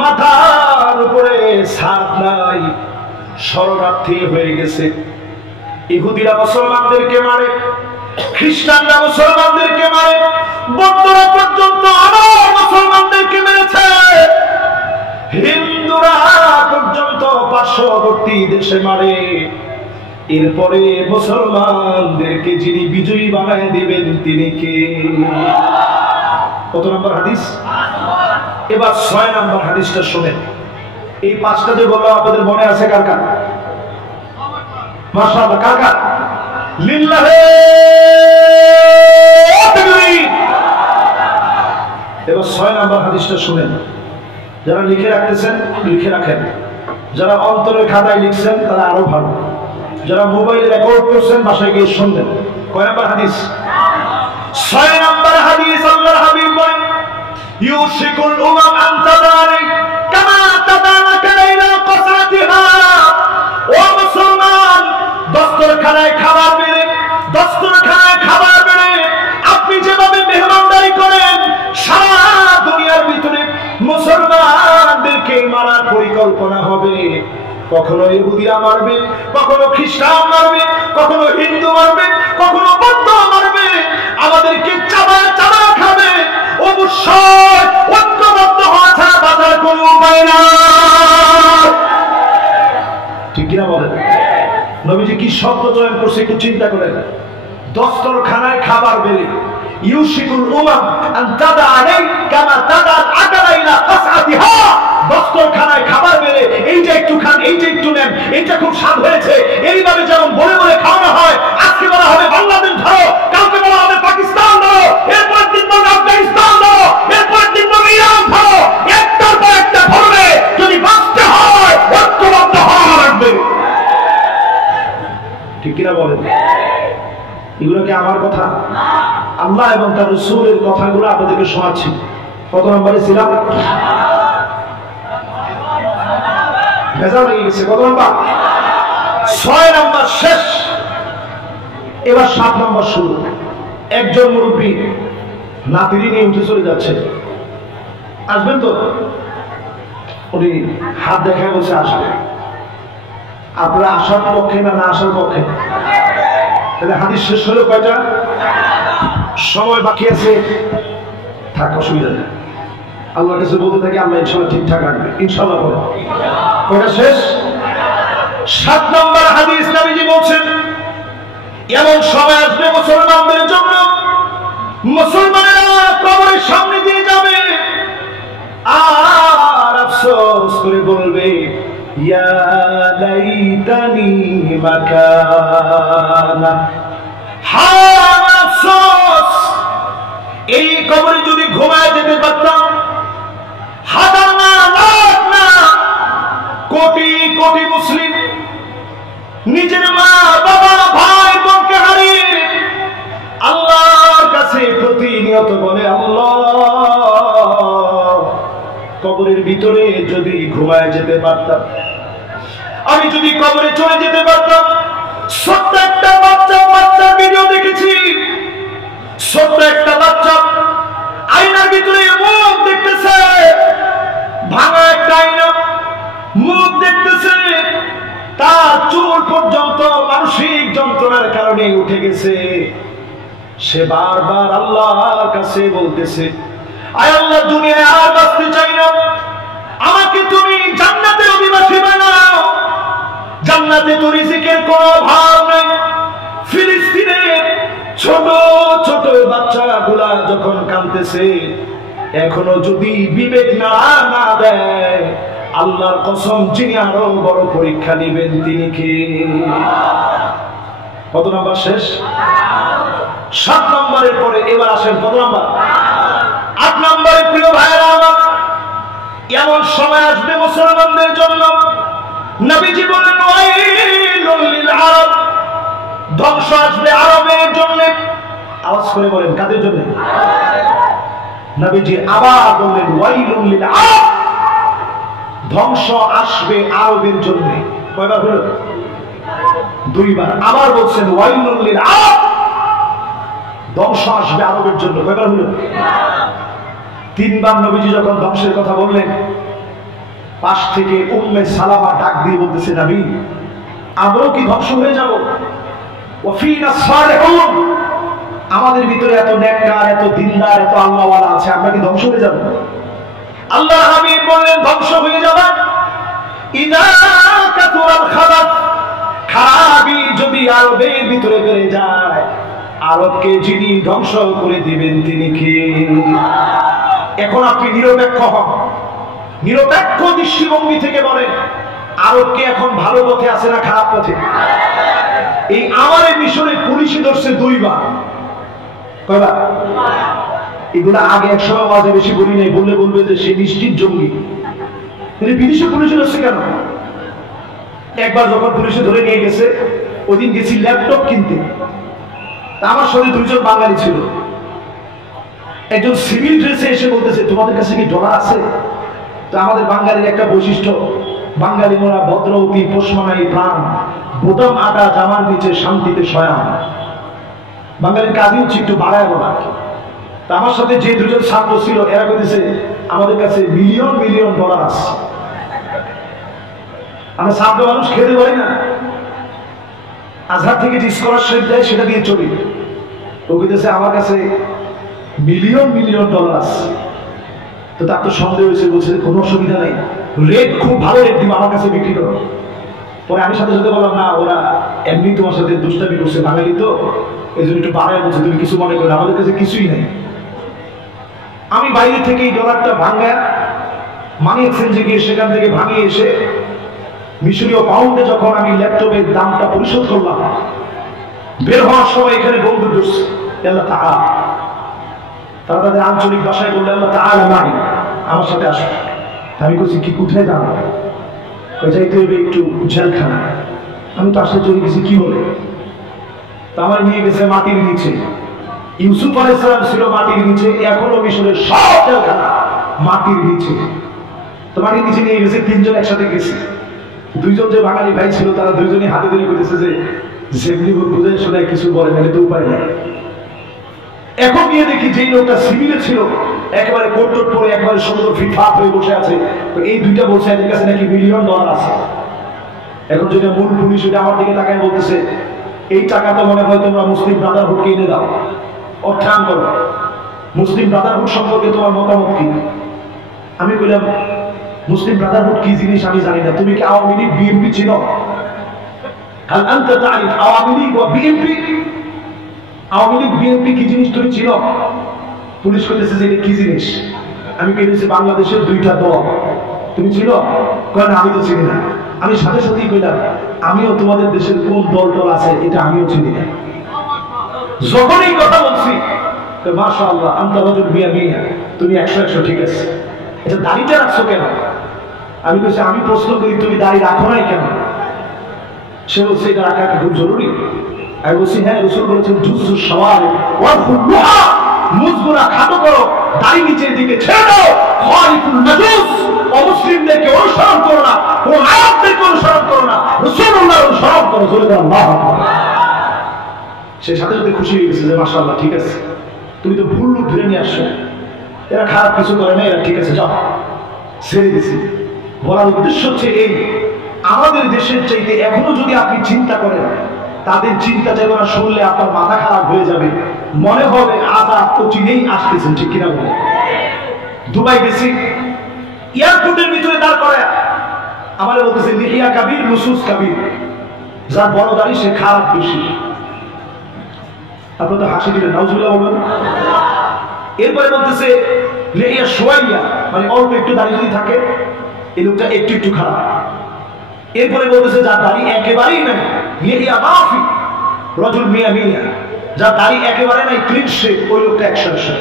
মাথার উপরে ছাদ নাই, শরণার্থী হয়ে গেছে। ইহুদিরা মুসলমানদেরকে মারে, খ্রিস্টানরা মুসলমানদেরকে মারে, বৌদ্ধরা পর্যন্ত আবার মুসলমানদেরকে মেরেছে, হিন্দুরা পর্যন্ত পার্শ্ববর্তী দেশে মারে। এরপরে মুসলমানদেরকে যিনি বিজয়ী বানায় দিবেন তিনি কে? কত নম্বর হাদিস? এবার 6 নম্বর হাদিসটা শুনেন। এই 5টা যে বললাম আপনাদের মনে আছে কার কার? মাশাআল্লাহ, কার কার? লিল্লাহে তাকবীর। এবার 6 নম্বর হাদিসটা শুনেন। যারা লিখে রাখতেছেন লিখে রাখেন, যারা অন্তরের খাতায় লিখছেন তারা আরো ভালো, যারা মোবাইলে রেকর্ড করছেন বাসায় গিয়ে শুনবেন। কয় নম্বর হাদিস? 6 নম্বর হাদিস। আল্লাহর হাবিব বলেন, ইউশিকুল উমাম আন তাদানি কামা তাদানাকা ইলা কাসাতিহা। ও মুসলমান, দস্তরখানায় খাবার বেড়ে, দস্তরখানায় খাবার বেড়ে আপনি যেভাবে মেহমানদারি করেন, সারা দুনিয়ার ভিতরে মুসলমানদেরকে মারার পরিকল্পনা হবে। কখনো ইহুদিরা মারবে, কখনো খ্রিস্টান মারবে, কখনো হিন্দু মারবে, কখনো বৌদ্ধ মারবে, আমাদেরকে চাবা চাবা খাবে। অবশ্যই ঐক্যবদ্ধ হওয়া ছাড়া বাঁচার কোনো উপায় না। ঠিক কিনা বলেন? নবীজি কি শব্দ চয়ন করছে একটু চিন্তা করেন। দস্তরখানায় খাবার বেড়ে, ইউশিকুল উমাম আন তাদানি কামা তাদাল আকলা ইলা কাসআতিহা। দস্তরখানায় খাবার বেড়ে এই যে একটু খান, এই যে একটু নেন, এইটা খুব স্বাদ হয়েছে, এইভাবে যেমন বলে বলে খাওয়ানো হয়। আজকে বলা হবে বাংলাদেশ ধরো, কালকে বলা হবে পাকিস্তান ধরো, এরপরের দিন বলবে আফগানিস্তান ধরো, এরপরের দিন বলবে ইরান ধরো। একটার পর একটা ধরবে। যদি বাঁচতে হয় ঐক্যবদ্ধ হওয়া লাগবে। ঠিক কিনা বলেন? এগুলো কি আমার কথা? আল্লাহ এবং তার রাসূলের কথাগুলো আপনাদেরকে শোনাচ্ছি। কত নম্বরে ছিলাম? ভেজা লেগে গেছে। কত নম্বর? 6 নম্বর শেষ। এবার 7 নম্বর শুরু। একজন মুরব্বী নাতিরি নিয়ে উঠে চলে যাচ্ছে। আসবেন তো? উনি হাত দেখায় বসে আসবে। আপনারা আসার পক্ষে না আসার পক্ষে? তাহলে হাদিস শেষ হলো কয়টা? সময় বাকি আছে, থাক, অসুবিধা নেই। আল্লাহর কাছে বলতে থাকি, আল্লাহ ইনশাআল্লাহ ঠিকঠাক রাখবে। ইনশাআল্লাহ বলে কয়টা শেষ? 7 নম্বর হাদিস। নবীজি বলছেন, এমন সময় আসবে মুসলমানদের জন্য, মুসলমানেরা কবরের সামনে দিয়ে যাবে আর আফসোস করে বলবে, ইয়া লাইতানি মাকানা। হায় আফসোস, এই কবরে যদি ঘুমায় যেতে পারতাম। হাজার না, লাখ না, কোটি কোটি মুসলিম নিজের মা বাবা ভাই বোনকে হারিয়ে আল্লাহর কাছে প্রতিনিয়ত বলে, আল্লাহ, কবরের ভিতরে যদি ঘুমায় যেতে পারতাম, আমি যদি কবরে চলে যেতে পারতাম। ছোট্ট একটা বাচ্চার ভিডিও দেখেছি। ছোট্ট একটা বাচ্চা আয়নার ভিতরে মুখ দেখতেছে, ভাঙা একটা আয়না, মুখ দেখতেছে, তার চুল পর্যন্ত মানসিক যন্ত্রণার কারণে উঠে গেছে। সে বারবার আল্লাহর কাছে বলতেছে, আয় আল্লাহ, দুনিয়ায় আর বাঁচতে চাই না, আমাকে তুমি জান্নাতের অধিবাসী বানাও। জান্নাতে তো রিজিকের কোনো অভাব নেই। ফিলিস্তিনের ছোট ছোট বাচ্চাগুলা যখন কাঁদতেছে, এখনো যদি বিবেক না দেয়, আল্লাহর কসম, যিনি আরো বড় পরীক্ষা নেবেন তিনি কে? কত নাম্বার শেষ? 7 নম্বরের পরে এবার আসেন কত নাম্বার? 8 নম্বরে। প্রিয় ভাইরা আমার, এমন সময় আসবে মুসলমানদের জন্য, নবীজি বলেন, ওয়াইলুল লিল আরব। ধ্বংস আসবে আরবের জন্য। আওয়াজ করে বলেন, কাদের জন্য? নবীজি আবার বললেন ওয়াইলুল লিল আরব, ধ্বংস আসবে আরবের জন্য। কয়বার হলো? দুইবার। আবার বলছেন ওয়াইলুল লিল আরব, ধ্বংস আসবে আরবের জন্য। কয়বার হলো? তিনবার নবীজি যখন ধ্বংসের কথা বললেন, পাশ থেকে উম্মে সালামা ডাক দিয়ে বলতেছে, নবী আমরাও কি ধ্বংস হয়ে যাব? ওয়াফিনা সালিহুন, আমাদের ভিতরে এত নেককার, এত দিনদার, এত আল্লাহওয়ালা আছে, আমরা কি ধ্বংস হয়ে যাব? আল্লাহর হাবিব বললেন ধ্বংস হয়ে যাবে ইদা কাতুরাল খাবাত, খারাপি যদি আরবের ভিতরে বেড়ে যায়, আরবকে যিনি ধ্বংস করে দিবেন তিনি কে? এখন আপনি নিরপেক্ষ হন, নিরপেক্ষ দৃষ্টিভঙ্গি থেকে বলেন আরবকে এখন ভালো পথে আছে না খারাপ পথে? এই আমারে মিশরে পুলিশে ধরছে দুইবার। কয়বার? এগুলো আগে এক সময় আওয়াজে বেশি বলি নাই, বললে বলবে যে সে নিশ্চিত জঙ্গি। বিদেশে পুলিশে ধরছে কেন? একবার যখন পুলিশে ধরে নিয়ে গেছে, ওই দিন গেছি ল্যাপটপ কিনতে, আমার সঙ্গে দুইজন বাঙালি ছিল। একজন সিভিল ড্রেসে এসে বলতেছে তোমাদের কাছে কি ডলার আছে? তো আমাদের বাঙালির একটা বৈশিষ্ট্য, বাঙালি মোরা ভদ্র অতি পোষমানাই প্রাণ, বোতাম আটা জামার নিচে শান্তিতে শয়ান। বাঙালির কাজই হচ্ছে একটু বাড়ায় বলা। তা আমার সাথে যে দুজন ছাত্র ছিল এরা বলতেছে আমাদের কাছে মিলিয়ন মিলিয়ন ডলার আছে। আমরা ছাত্র মানুষ খেতে পারি না, আজহার থেকে যে স্কলারশিপ দেয় সেটা দিয়ে চলি। ও বলতেছে আমার কাছে মিলিয়ন মিলিয়ন ডলার আছে। তো তার তো সন্দেহ হয়েছে, বলছে কোনো অসুবিধা নেই, রেট খুব ভালো রেট দিব, আমার কাছে বিক্রি করো। পরে আমি সাথে সাথে বললাম না, ওরা এমনি তোমার সাথে দুষ্টামি করছে, বাঙালি তো এই জন্য একটু বাড়ায় বলছে, তুমি কিছু মনে করো, আমাদের কাছে কিছুই নেই। আমি বাইরে থেকে এই ডলারটা ভাঙা মানি এক্সচেঞ্জে গিয়ে সেখান থেকে ভাঙিয়ে এসে মিশরীয় পাউন্ডে যখন আমি ল্যাপটপের দামটা পরিশোধ করলাম, বের হওয়ার সময় এখানে বন্ধু ধরছে আল্লাহ তাআলা। তারা তাদের আঞ্চলিক ভাষায় বললে আল্লাহ তাআলা নাই, আমার সাথে আসো। আমি বলছি কি কোথায় যাবো? যাইতে হবে একটু জেলখানা। আমি তো আসলে চলে গেছি, কি বলে? তা আমার নিয়ে গেছে মাটির নিচে। ইউসুফ আলাইহিস সালাম ছিল মাটির নিচে, এখনো মিশরের সব জেলখানা মাটির নিচে। তো মাটির নিচে নিয়ে গেছে, তিনজন একসাথে গেছে। দুইজন যে বাঙালি ভাই ছিল তারা দুইজনই হাতে ধরে করেছে যে যেমনি বুঝে শোনায় কিছু বলে না, তো উপায় নেই। এখন গিয়ে দেখি যেই লোকটা সিভিলে ছিল একেবারে কোট টোট পরে একবারে সুন্দর ফিটফাট হয়ে বসে আছে, তো এই দুইটা বলছে এদের কাছে নাকি মিলিয়ন ডলার আছে। এখন যেটা মূল পুলিশ ওটা আমার দিকে তাকায় বলতেছে এই টাকা তো মনে হয় তোমরা মুসলিম ব্রাদারহুডকে এনে দাও, অর্থায়ন করো। মুসলিম ব্রাদারহুড সম্পর্কে তোমার মতামত কি? আমি বললাম মুসলিম ব্রাদারহুড কি জিনিস আমি জানি না, তুমি কি আওয়ামী লীগ বিএনপি ছিল? হাল আনতা তারিফ আওয়ামী লীগ ওয়া বিএনপি? আওয়ামী লীগ বিএনপি কি জিনিস তুমি ছিল? পুলিশ কইতেছে যে এটা কি জিনিস। আমি কইতেছি বাংলাদেশের দুইটা দল, তুমি ছিল? কয় না আমি তো চিনি না। আমি সাথে সাথেই কইলাম আমিও তোমাদের দেশের কোন দল টল আছে এটা আমিও চিনি না। যখন এই কথা বলছি তো মাশাআল্লাহ আনতা রাজুল মিয়া মিয়া, তুমি 100 ঠিক আছে। এটা দাড়িটা রাখছো কেন? আমি বলছি আমি প্রশ্ন করি তুমি দাড়ি রাখো নাই কেন? সে বলছে এটা রাখা খুব জরুরি। আমি বলছি হ্যাঁ, রাসূল বলেছেন জুসু শাওয়ারিব ওয়া খুলুহা, মুজগুলা খাটো করো, দাড়ি নিচের দিকে ছেড়ে দাও। খালিফুল মাজুস, অমুসলিমদেরকে অনুসরণ করো না, ও আরবদেরকে অনুসরণ করো না, রাসূলুল্লাহর অনুসরণ করো। জোরে দাও আল্লাহু আকবার। সে সাথে সাথে খুশি হয়ে গেছে যে মাশাআল্লাহ ঠিক আছে, তুমি তো ভুল লোক ধরে নিয়ে আসছো, এরা খারাপ কিছু করে না, এরা ঠিক আছে যাও, ছেড়ে দিছি। বলার উদ্দেশ্য হচ্ছে এই, আমাদের দেশের চাইতে এখনো যদি আপনি চিন্তা করেন, তাদের চিন্তা চেতনা শুনলে আপনার মাথা খারাপ হয়ে যাবে, মনে হবে আজাদ তো চিনেই আসতেছেন, ঠিক কিনা বলে? দুবাই গেছি, এয়ারপোর্টের ভিতরে দাঁড় করে আমার বলতেছে লিহিয়া কাবির লুসুস কাবির, যার বড় দাড়ি সে খারাপ বেশি। আপনার তো হাসি দিলেন, নাউজুবিল্লাহ বলবেন। এরপরে বলতেছে লিহিয়া সোয়াইয়া, মানে অল্প একটু দাড়ি যদি থাকে এই লোকটা একটু একটু খারাপ। এরপরে বলতেছে যার দাড়ি একেবারেই নাই লিহিয়া মাফি রাজুল মিয়া মিয়া, যার দাড়ি একেবারে নাই ক্লিন শেভ, ওই লোকটা 100।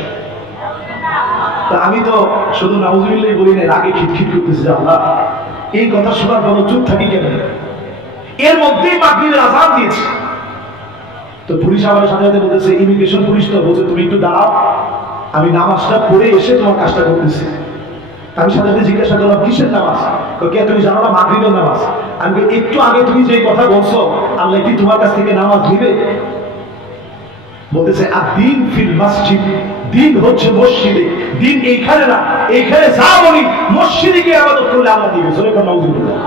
তা আমি তো শুধু নাউজুবিল্লাহ বলি না, আগে খিটখিট করতেছি যে আল্লাহ এই কথা শোনার পর চুপ থাকি কেন? এর মধ্যেই মাগরিবের আযান দিয়েছে। তো পুলিশ আমার সাথে সাথে বলতেছে ইমিগ্রেশন পুলিশ তো বলছে তুমি একটু দাঁড়াও, আমি নামাজটা পড়ে এসে তোমার কাজটা করতেছি। আমি সাথে জিজ্ঞাসা করলাম কিসের নামাজ? কে তুমি জানো না মাগরিবের নামাজ? আমি একটু আগে তুমি যে কথা বলছো আল্লাহ কি তোমার কাছ থেকে নামাজ দিবে? বলতেছে আর দিন ফিল মসজিদ, দিন হচ্ছে মসজিদে, দিন এইখানে না, এইখানে যা বলি মসজিদে গিয়ে ইবাদত করলে আল্লাহ দিবে। জোরে কোন নাউজুবিল্লাহ।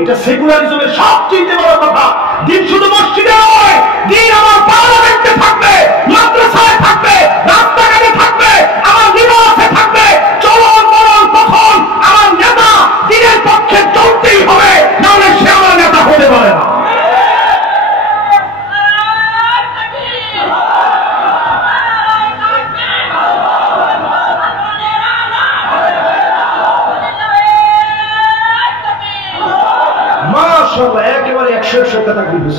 এটা সেকুলারিজমের সবচেয়ে বড় কথা। দিন শুধু মসজিদে নয়, দিন আমার পার্লামেন্টে থাকবে, মাদ্রাসায় থাকবে, রাস্তাঘাটে থাকবে, আমার নিবাসে থাকবে। চলন বলন তখন আমার নেতা দিনের পক্ষে চলতেই হবে, নাহলে সে আমার নেতা হতে পারে না। একেবারে 100 কথা বলছিস।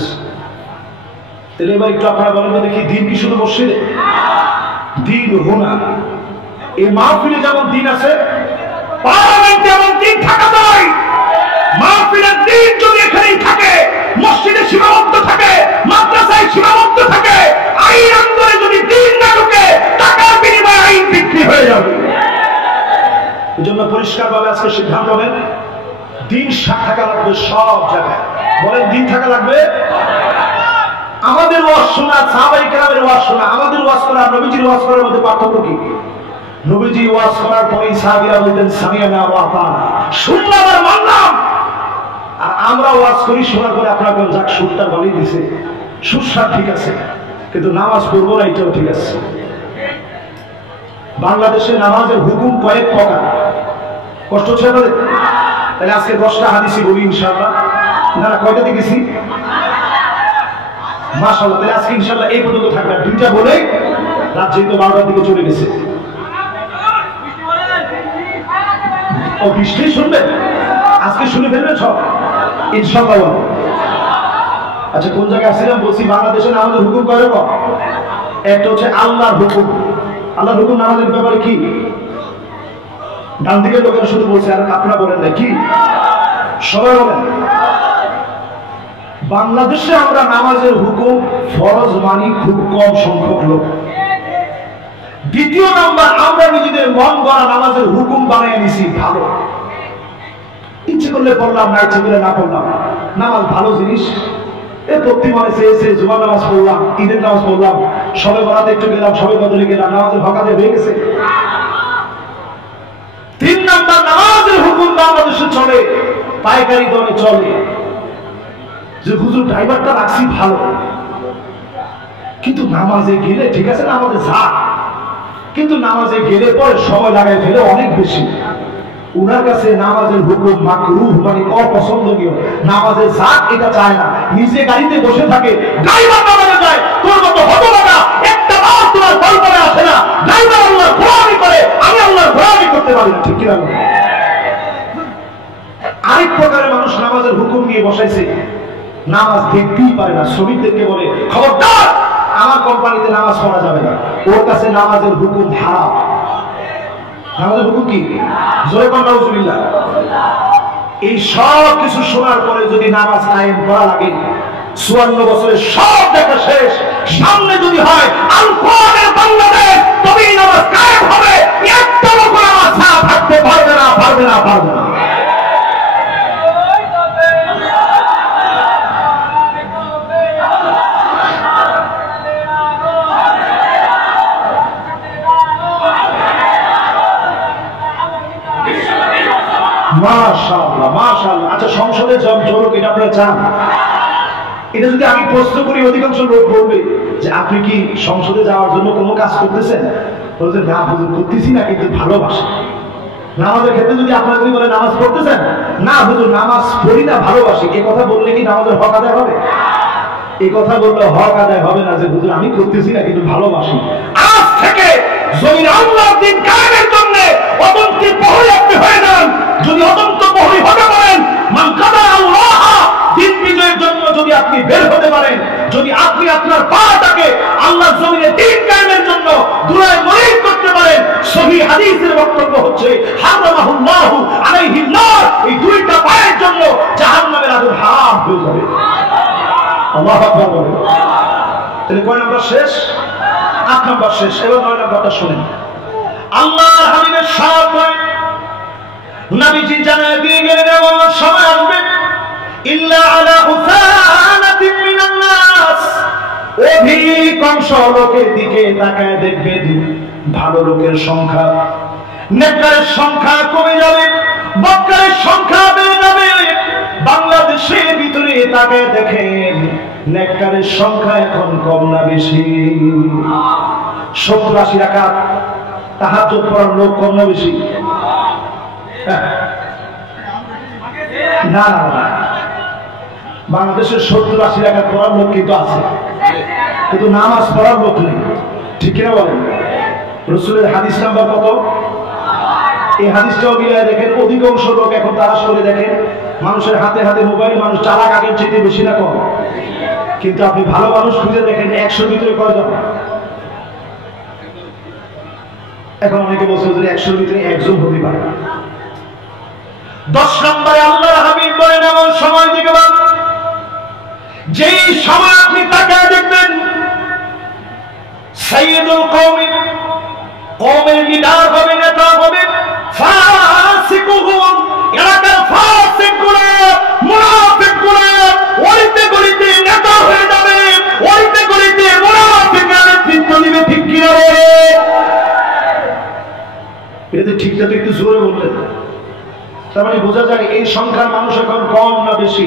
তাহলে এবার একটু আপনারা বলেন তো দেখি, দিন কি শুধু মসজিদে? দিন হোনা এই মাহফিলে যেমন দিন আছে, পার্লামেন্টে এমন দিন থাকা যায়। মাহফিলের দিন যদি এখানেই থাকে, মসজিদে সীমাবদ্ধ থাকে, মাদ্রাসায় সীমাবদ্ধ থাকে, আইন আন্দোলনে যদি দিন না ঢুকে, টাকার বিনিময়ে আইন বিক্রি হয়ে যাবে। এই জন্য পরিষ্কার ভাবে আজকে সিদ্ধান্ত নেন, দিন থাকা লাগবে সব জায়গায়। বলেন দিন থাকা লাগবে। আমাদের ওয়াজ শোনা, সাহাবায়ে কেরামের ওয়াজ শোনা, আমাদের ওয়াজ করা, নবীজির ওয়াজ করার মধ্যে পার্থক্য কি? নবীজি ওয়াজ করার পরেই সাহাবীরা বলতেন সামিআনা ওয়া আতানা, শুনলাম আর মানলাম। আর আমরা ওয়াজ করি, শোনার পরে আপনারা বলেন যাক সুরটা ভালোই দিছে, সুরসার ঠিক আছে, কিন্তু নামাজ পড়বো না এটাও ঠিক আছে। বাংলাদেশে নামাজের হুকুম কয়েক প্রকার। কষ্ট হচ্ছে আমাদের? তাহলে আজকে 10টা হাদিসই বলি ইনশাআল্লাহ। না কয়টা দেখেছি? মাশাআল্লাহ। তাহলে আজকে ইনশাআল্লাহ এই পর্যন্ত থাকবে। দুইটা বলে রাত যেহেতু 12টার দিকে চলে গেছে। ও বৃষ্টি শুনবে? আজকে শুনে ফেলবেন সব ইনশাআল্লাহ। আচ্ছা কোন জায়গায় আসছিলাম? বলছি বাংলাদেশে নামাজের হুকুম কয় রকম। একটা হচ্ছে আল্লাহর হুকুম। আল্লাহর হুকুম নামাজের ব্যাপারে কি? ডান দিকের লোকেরা শুধু বলছে, আর আপনারা বলেন না কি? সবাই বলেন। বাংলাদেশে আমরা নামাজের হুকুম ফরজ মানি খুব কম সংখ্যক লোক। দ্বিতীয় নাম্বার, আমরা নিজেদের মন গড়া নামাজের হুকুম বানিয়ে নিছি ভালো। ইচ্ছে করলে পড়লাম, না ইচ্ছে করলে না পড়লাম। নামাজ ভালো জিনিস, এ প্রতি মনে চেয়েছে জুমার নামাজ পড়লাম, ঈদের নামাজ পড়লাম, সবে বরাতে একটু গেলাম, সবে বদলে গেলাম, নামাজের হকাতে হয়ে গেছে। 3 নাম্বার, নামাজের হুকুম বাংলাদেশে চলে পাইকারি দরে চলে। যে হুজুর ড্রাইভারটা রাখছি ভালো, কিন্তু নামাজে গেলে ঠিক আছে, নামাজে যা, কিন্তু নামাজে গেলে পরে সময় লাগায় ফেলে অনেক বেশি। উনার কাছে নামাজের হুকুম মাকরুহ মানে অপছন্দনীয়, নামাজে যাক এটা চায় না। নিজে গাড়িতে বসে থাকে, ড্রাইভার নামাজে যায়, তোর মতো হতভাগা একটা বার তোমার কল্পনায় আসে না ড্রাইভার আল্লাহর গোলামি করে, আমি আল্লাহর গোলামি করতে পারি না। ঠিক কিনা? আরেক প্রকারের মানুষ নামাজের হুকুম নিয়ে বসাইছে, নামাজ দেখতেই পারে না। শ্রমিকদেরকে বলে খবরদার আমার কোম্পানিতে নামাজ পড়া যাবে না, ওর কাছে নামাজের হুকুম হারাম। নামাজের হুকুম কি? জোরে কোন নাউজুবিল্লাহ। এই সব কিছু শোনার পরে যদি নামাজ কায়েম করা লাগে, 54 বছরের সব দেখা শেষ, সামনে যদি হয় আল কোরআনের বাংলাদেশ, তবেই নামাজ কায়েম হবে। একটা লোক নামাজ ছাড়া থাকতে পারবে না, পারবে না, পারবে না। মাশাআল্লাহ মাশাআল্লাহ। আচ্ছা সংসদে জনক এটা আপনারা চান? এটা যদি আমি প্রশ্ন করি, অধিকাংশ লোক বলবে যে আপনি কি সংসদে যাওয়ার জন্য কোনো কাজ করতেছেন? বলছেন না হুজুর করতেছি না, কিন্তু ভালোবাসি। নামাজের ক্ষেত্রে যদি আপনারা যদি বলে নামাজ পড়তেছেন, না হুজুর নামাজ পড়ি না, ভালোবাসি, এ কথা বললে কি নামাজের হক আদায় হবে? এই কথা বললে হক আদায় হবে না, যে হুজুর আমি করতেছি না কিন্তু ভালোবাসি। আজ থেকে জমিন আল্লাহর দ্বীন কায়েমের জন্য অতন্ত্রী প্রহরী আপনি হয়ে যান। যদি অতন্ত্র প্রহরী হতে পারেন, মান কাদা আল্লাহ, দ্বীন বিজয়ের জন্য যদি আপনি বের হতে পারেন, যদি আপনি আপনার পাটাকে আল্লাহর জমিনে দ্বীন কায়েমের জন্য দুরায় মরিদ করতে পারেন, সহিহ হাদিসের বক্তব্য হচ্ছে হারামাহুল্লাহু আলাইহিন নার, এই দুইটা পায়ের জন্য জাহান্নামের আগুন হারাম হয়ে যাবে। আল্লাহু আকবার বলেন। তাহলে কয় নাম্বার শেষ? 8 নম্বর শেষ, এবার 9 নম্বরটা শুনেন। আল্লাহর হাবিবের সাথ হয় নবীজি জানায় দিয়ে গেলেন এমন সময় আসবে ইল্লা আলা হুসানাতিন মিনান নাস, অধিকাংশ লোকের দিকে তাকায় দেখবেন ভালো লোকের সংখ্যা, নেককারের সংখ্যা কমে যাবে, বদকারের সংখ্যা বেড়ে যাবে। বাংলাদেশের ভিতরে তাকায় দেখেন নেককারের সংখ্যা এখন কম না বেশি? 70-80 রাকাত তাহাজ্জুদ পড়ার লোক কম না বেশি? না না, বাংলাদেশের 70-80 রাকাত পড়ার লোক কিন্তু আছে, কিন্তু নামাজ পড়ার লোক নেই। ঠিক কিনা বলেন? রাসূলের হাদিস নাম্বার কত? এই হাদিসটাও মিলিয়ে দেখেন অধিকাংশ লোক এখন তারাশ করে দেখেন মানুষের হাতে হাতে মোবাইল, মানুষ চালাক আগের চেয়ে বেশি না কম? কিন্তু আপনি ভালো মানুষ খুঁজে দেখেন 100 ভিতরে কয়জন? এখন অনেকে বলছে যে 100 ভিতরে একজন হতে পারে। 10 নম্বরে আল্লাহর হাবিব বলেন এমন সময় দিকে যেই সময় আপনি তাকায় দেখবেন সাইয়্যিদুল কওমি, কওমের লিডার হবে, নেতা হবে, ফাসিকুহুম, এলাকার ফাসিকগুলো, মুনাফিকগুলো ওইতে গলিতে নেতা হয়ে যাবে, ওইতে গলিতে মুনাফিকরা নেতৃত্ব দিবে। ঠিক কিনা বলে? এটা ঠিকটা তো একটু জোরে বললেন। তার মানে বোঝা যায় এই সংখ্যার মানুষ এখন কম না বেশি?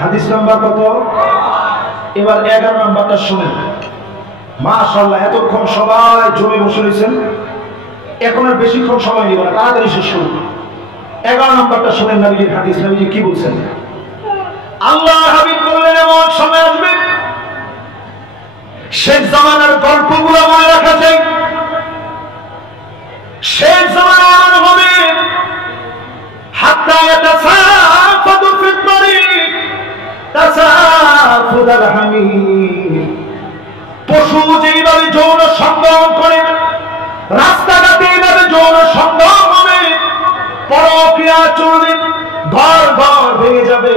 হাদিস নাম্বার কত? এবার 11 নাম্বারটা শুনেন। মাশাআল্লাহ, এতক্ষণ সবাই জমে বসে রয়েছেন, এখন আর বেশিক্ষণ সময় নিব না, তাড়াতাড়ি শেষ করুন। 11 নাম্বারটা শুনেন নবীজির হাদিস। নবীজি কি বলছেন? আল্লাহর হাবিব বললেন এমন সময় আসবে শেষ জামানার গল্পগুলো মনে রাখা যায়। শেষ জামানা এমন হবে হাত্তা ইয়াতাসাফাদু ফিত তরিক তাসাফুদাল হামিম, পশু যেইভাবে যৌন সঙ্গম করে রাস্তাঘাটে এইভাবে যৌন সঙ্গম হবে, পরকীয়া চলবে, ঘর ঘর ভেঙে যাবে,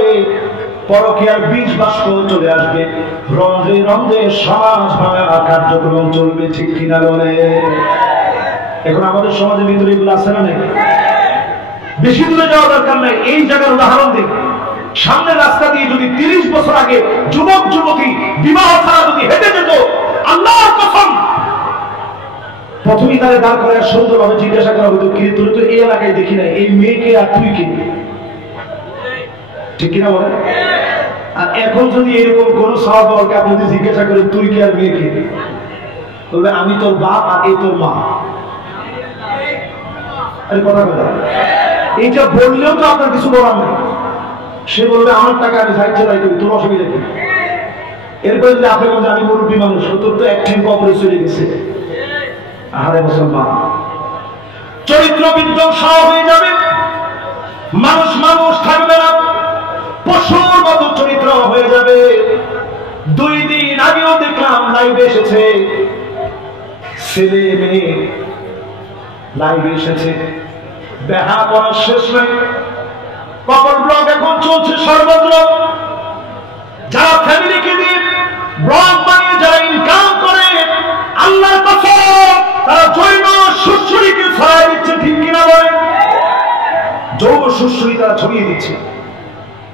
পরকীয়ার বীজ বাষ্প চলে আসবে, রন্ধ্রে রন্ধ্রে সমাজ ভাঙা কার্যক্রম চলবে। ঠিক কিনা বলে? এখন আমাদের সমাজের ভিতরে এগুলো আছে না? নেই? বেশি দূরে যাওয়া দরকার নাই, এই জায়গার উদাহরণ দিই। সামনের রাস্তা দিয়ে যদি 30 বছর আগে যুবক যুবতী বিবাহ ছাড়া যদি হেঁটে যেত, আল্লাহর কসম প্রথমেই তাদের দাঁড় করে সুন্দরভাবে জিজ্ঞাসা করা হতো, কি তুই তো এই এলাকায় দেখি না, এই মেয়েকে আর তুই কে? ঠিক কিনা বলেন? আর এখন যদি এরকম কোন সাহাবাকে আপনি যদি জিজ্ঞাসা করেন তুই কে আর মেয়ে কে, বলবে আমি তোর বাপ আর এই তোর মা। আরে কথা বলে এইটা বললেও তো আপনার কিছু বলার নেই। সে বলবে আমার টাকা আমি সাহায্য তাই করি, তোর অসুবিধা কি? এরপরে যদি আপনি বলছেন আমি মুরব্বী মানুষ, তোর তো এক ঠ্যাং কবরে চলে গেছে। আরে মুসলমান, চরিত্র বিধ্বংস হয়ে যাবে, মানুষ মানুষ থাকবে না, পশুর মতো চরিত্র হয়ে যাবে। 2 দিন আগেও দেখলাম লাইভে এসেছে ছেলে মেয়ে, লাইভে এসেছে, দেখা করার শেষ নেই। কপল ব্লগ এখন চলছে সর্বত্র। যারা ফ্যামিলিকে দিয়ে ব্লগ বানিয়ে যারা ইনকাম করে, আল্লাহর কসম তারা জৈব সুশ্রীকে ছড়াই দিচ্ছে। ঠিক কিনা বলেন? জৈব সুশ্রী তারা ছড়িয়ে দিচ্ছে।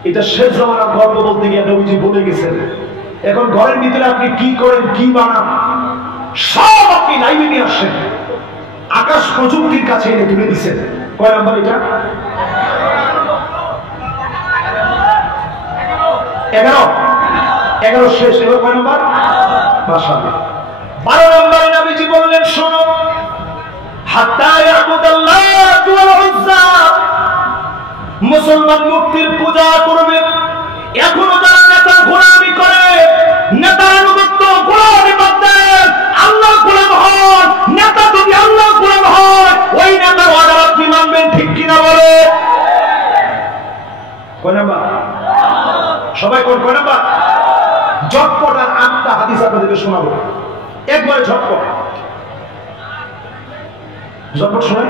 এটা শেষ জামানার গল্প বলতে গিয়ে নবীজি বলে গেছেন। এখন ঘরের ভিতরে আপনি কি করেন, কি বানান, সব আপনি লাইভে নিয়ে আসেন, আকাশ প্রযুক্তির কাছে এনে তুলে দিচ্ছেন। কয় নাম্বার এটা? 11 শেষ। এবার কয় নাম্বার? মাশাআল্লাহ। 12 নম্বরে নবীজি বললেন শোনো, হাত্তা ইয়াবুদাল্লাহু ওয়াল উজ্জা, মুসলমান মূর্তির পূজা করবে। এখনো যারা নেতার গোলামি করে, নেতার আনুগত্য গোলামি বাদ দেন, আল্লাহর গোলাম হন। নেতা যদি আল্লাহর গোলাম হয়, ওই নেতার অর্ডার আপনি মানবেন। ঠিক কিনা বলে? কয় নাম্বার? সবাই কোন কয় নাম্বার? ঝটপট আর 8টা হাদিস আপনাদেরকে শোনাবো, একবারে ঝটপট। ঝটপট শোনাই?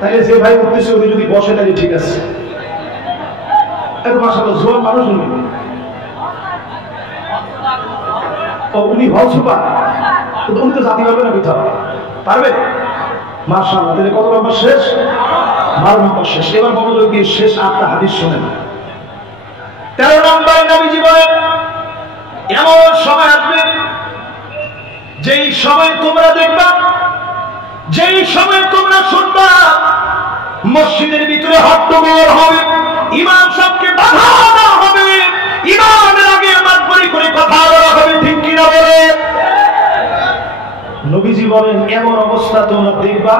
তাহলে যে ভাই উঠতেছে উনি যদি বসে তাহলে ঠিক আছে। এত মাশাআল্লাহ জোয়ান মানুষ উনি। উনি হল সুপার, উনি তো জাতি পারবে না, পিঠা পারবে? মাশাআল্লাহ। তাহলে কত নম্বর শেষ? 12 নম্বর শেষ। এবার মনোযোগ দিয়ে শেষ 8টা হাদিস শোনেন। 13 নম্বরে নবীজি বলেন, এমন সময় আসবে যেই সময় তোমরা দেখবা, যেই সময় তোমরা শুনবা মসজিদের ভিতরে হট্টগোল হবে, ইমাম সাহেবকে বাধা দেওয়া হবে, ইমামের আগে মাতবরি করে কথা বলা হবে, ঠিক কিনা বলে? নবীজি বলেন এমন অবস্থা তোমরা দেখবা,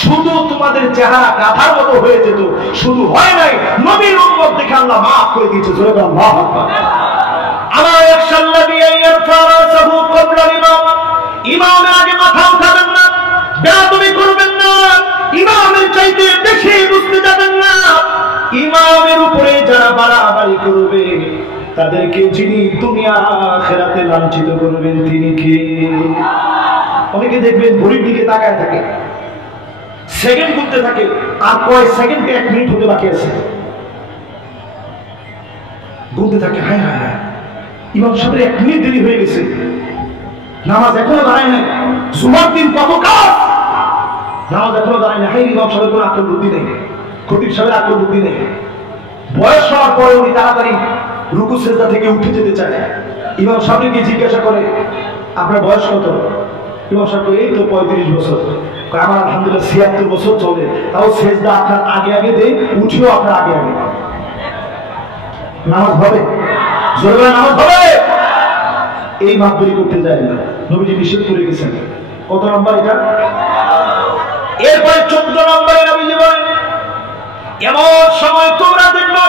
শুধু তোমাদের চেহারা কাঁথার মতো হয়ে যেত, শুধু হয় নাই, নবীর উম্মত দেখে আল্লাহ মাফ করে দিয়েছে। জোরে বলেন আল্লাহু আকবার। আমার একসাল্লাযী ইয়ারফা রাসাহু ক্বাবলা ইমাম, ইমামের আগে মাথা উঠাবেন না, বেয়াদবি করবেন না, ইমামের চাইতে বেশি বুঝতে যাবেন না। ইমামের উপরে যারা বাড়াবাড়ি করবে তাদেরকে যিনি দুনিয়া আখিরাতে লাঞ্ছিত করবেন তিনি কে? অনেকে দেখবেন ঘড়ির দিকে তাকায় থাকে, সেকেন্ড গুনতে থাকে, আর কয় সেকেন্ডে 1 মিনিট হতে বাকি আছে, গুনতে থাকে, হায় হায় হায় ইমাম সাহেবের 1 মিনিট দেরি হয়ে গেছে, নামাজ এখনো দাঁড়ায় নাই, জুমার দিন কত কাজ, নামাজ এখনো দাঁড়ায় না। হাই, ইমাম সাহেবের কোনো আকল বুদ্ধি নেই, খতিব সাহেবের আকল বুদ্ধি নেই। বয়স হওয়ার পরে উনি তাড়াতাড়ি রুকু সেজদা থেকে উঠে যেতে চায়। ইমাম সাহেবকে জিজ্ঞাসা করে, আপনার বয়স কত? ইমাম সাহেব এই তো 35 বছর। আমার আলহামদুলিল্লাহ 76 বছর চলে, তাও সেজদা আপনার আগে আগে দেয়, উঠিও আপনার আগে আগে। নামাজ হবে? জোরে নামাজ হবে? এই মাতবরি করতে যায় না, নবীজি নিষেধ করে গেছেন। কত নম্বর এটা? এরপরে 14 নম্বরে নবীজি বলেন, এমন সময় তোমরা দেখবা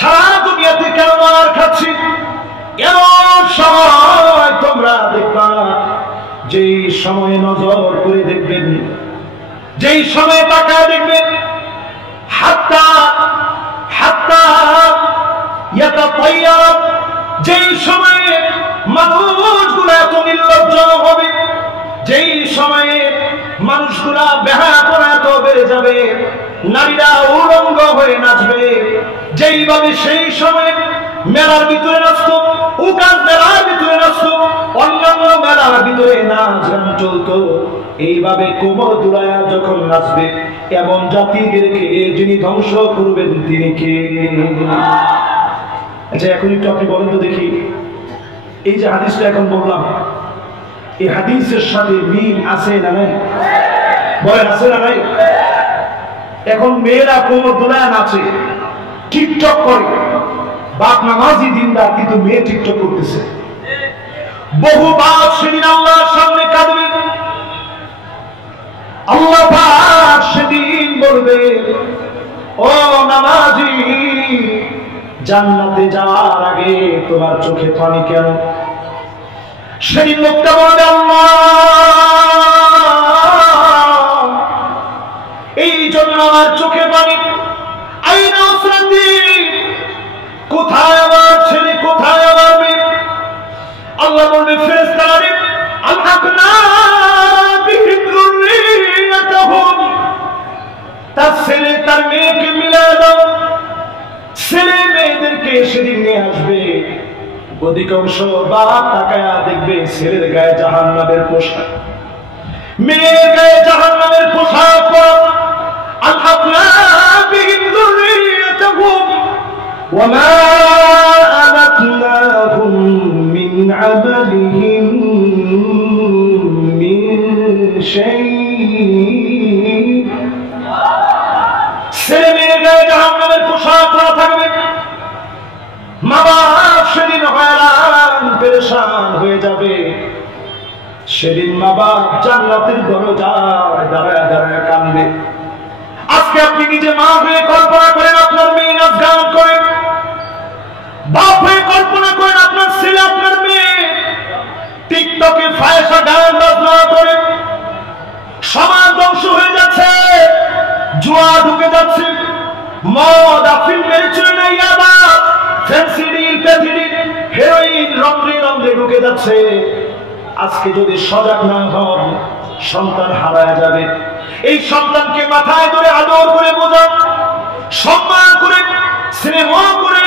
সারা দুনিয়াতে কেন মার খাচ্ছি, এমন সময় তোমরা দেখবা যেই সময়ে নজর করে দেখবেন, যেই সময়ে তাকায় দেখবেন, হাত্তা হাত্তা ইয়াতাতায়্যাব, যেই সময়ে মানুষগুলো এত নির্লজ্জ হবে, যেই সময়ে মানুষগুলা বেহায়াপনা এত বেড়ে যাবে, নারীরা উলঙ্গ হয়ে নাচবে, যেইভাবে সেই সময়ে মেলার ভিতরে নাচত, উকান মেলার ভিতরে নাচত, অন্যান্য মেলার ভিতরে নাচ গান চলত, এইভাবে কোমর দুলায়া যখন নাচবে, এমন জাতিদেরকে যিনি ধ্বংস করবেন তিনি কে? আচ্ছা এখন একটু আপনি বলেন তো দেখি, এই যে হাদিসটা এখন বললাম, এই হাদিসের সাথে মিল আছে না নাই? বলেন আছে না নাই? এখন মেয়েরা কোমর দুলায়া নাচে, টিকটক করে, বাপ নামাজি দিনদার, কিন্তু মেয়ে টিকটক করতেছে। বহু বাপ সেদিন আল্লাহর সামনে কাঁদবে, আল্লাহ পাক সেদিন বলবে, ও নামাজি, জান্নাতে যাওয়ার আগে তোমার চোখে পানি কেন? সেদিন লোকটা বলবে, আল্লাহ, এই জন্য আমার চোখে পানি। আইনা উসরাতি, কোথায় আমার ছেলে, কোথায় আমার মেয়ে? আল্লাহ বলবে, ফেরেশতারা আলহাকনা বিহিম যুররিয়াতাহুম, তার ছেলে তার মেয়েকে মিলিয়ে দাও। ছেলে মেয়েদেরকে সেদিন নিয়ে আসবে, অধিকাংশ বাপ তাকায়া দেখবে ছেলের গায়ে জাহান্নামের পোশাক, মেয়ের গায়ে জাহান্নামের পোশাক পরা। আলহাকনা বিহিম যুররিয়াতাহুম ওয়া মা আলাতনাহুম মিন আমালিহিম মিন শাই। ছেলে মেয়ের গায়ে জাহান্নামের পোশাক পরা থাকবে, মা বাপ সেদিন হয়রান পেরেশান হয়ে যাবে। সেদিন মা বাপ জান্নাতের দরজায় দাঁড়ায় দাঁড়ায় কাঁদবে। আজকে আপনি নিজে মা হয়ে কল্পনা করেন আপনার মেয়ে নাচ গান করেন, বাপ হয়ে কল্পনা করেন আপনার ছেলে আপনার মেয়ে টিকটকে ফায়সা গান বাজনা করে। সমাজ ধ্বংস হয়ে যাচ্ছে, জুয়া ঢুকে যাচ্ছে, মদ আফিম মেরচুরি ইয়াবা ফেন্সিডিল প্যাথিডিল হেরোইন রন্ধ্রে রন্ধ্রে ঢুকে যাচ্ছে। আজকে যদি সজাগ না হন সন্তান হারায় যাবে। এই সন্তানকে মাথায় ধরে আদর করে বোঝান, সম্মান করে স্নেহ করে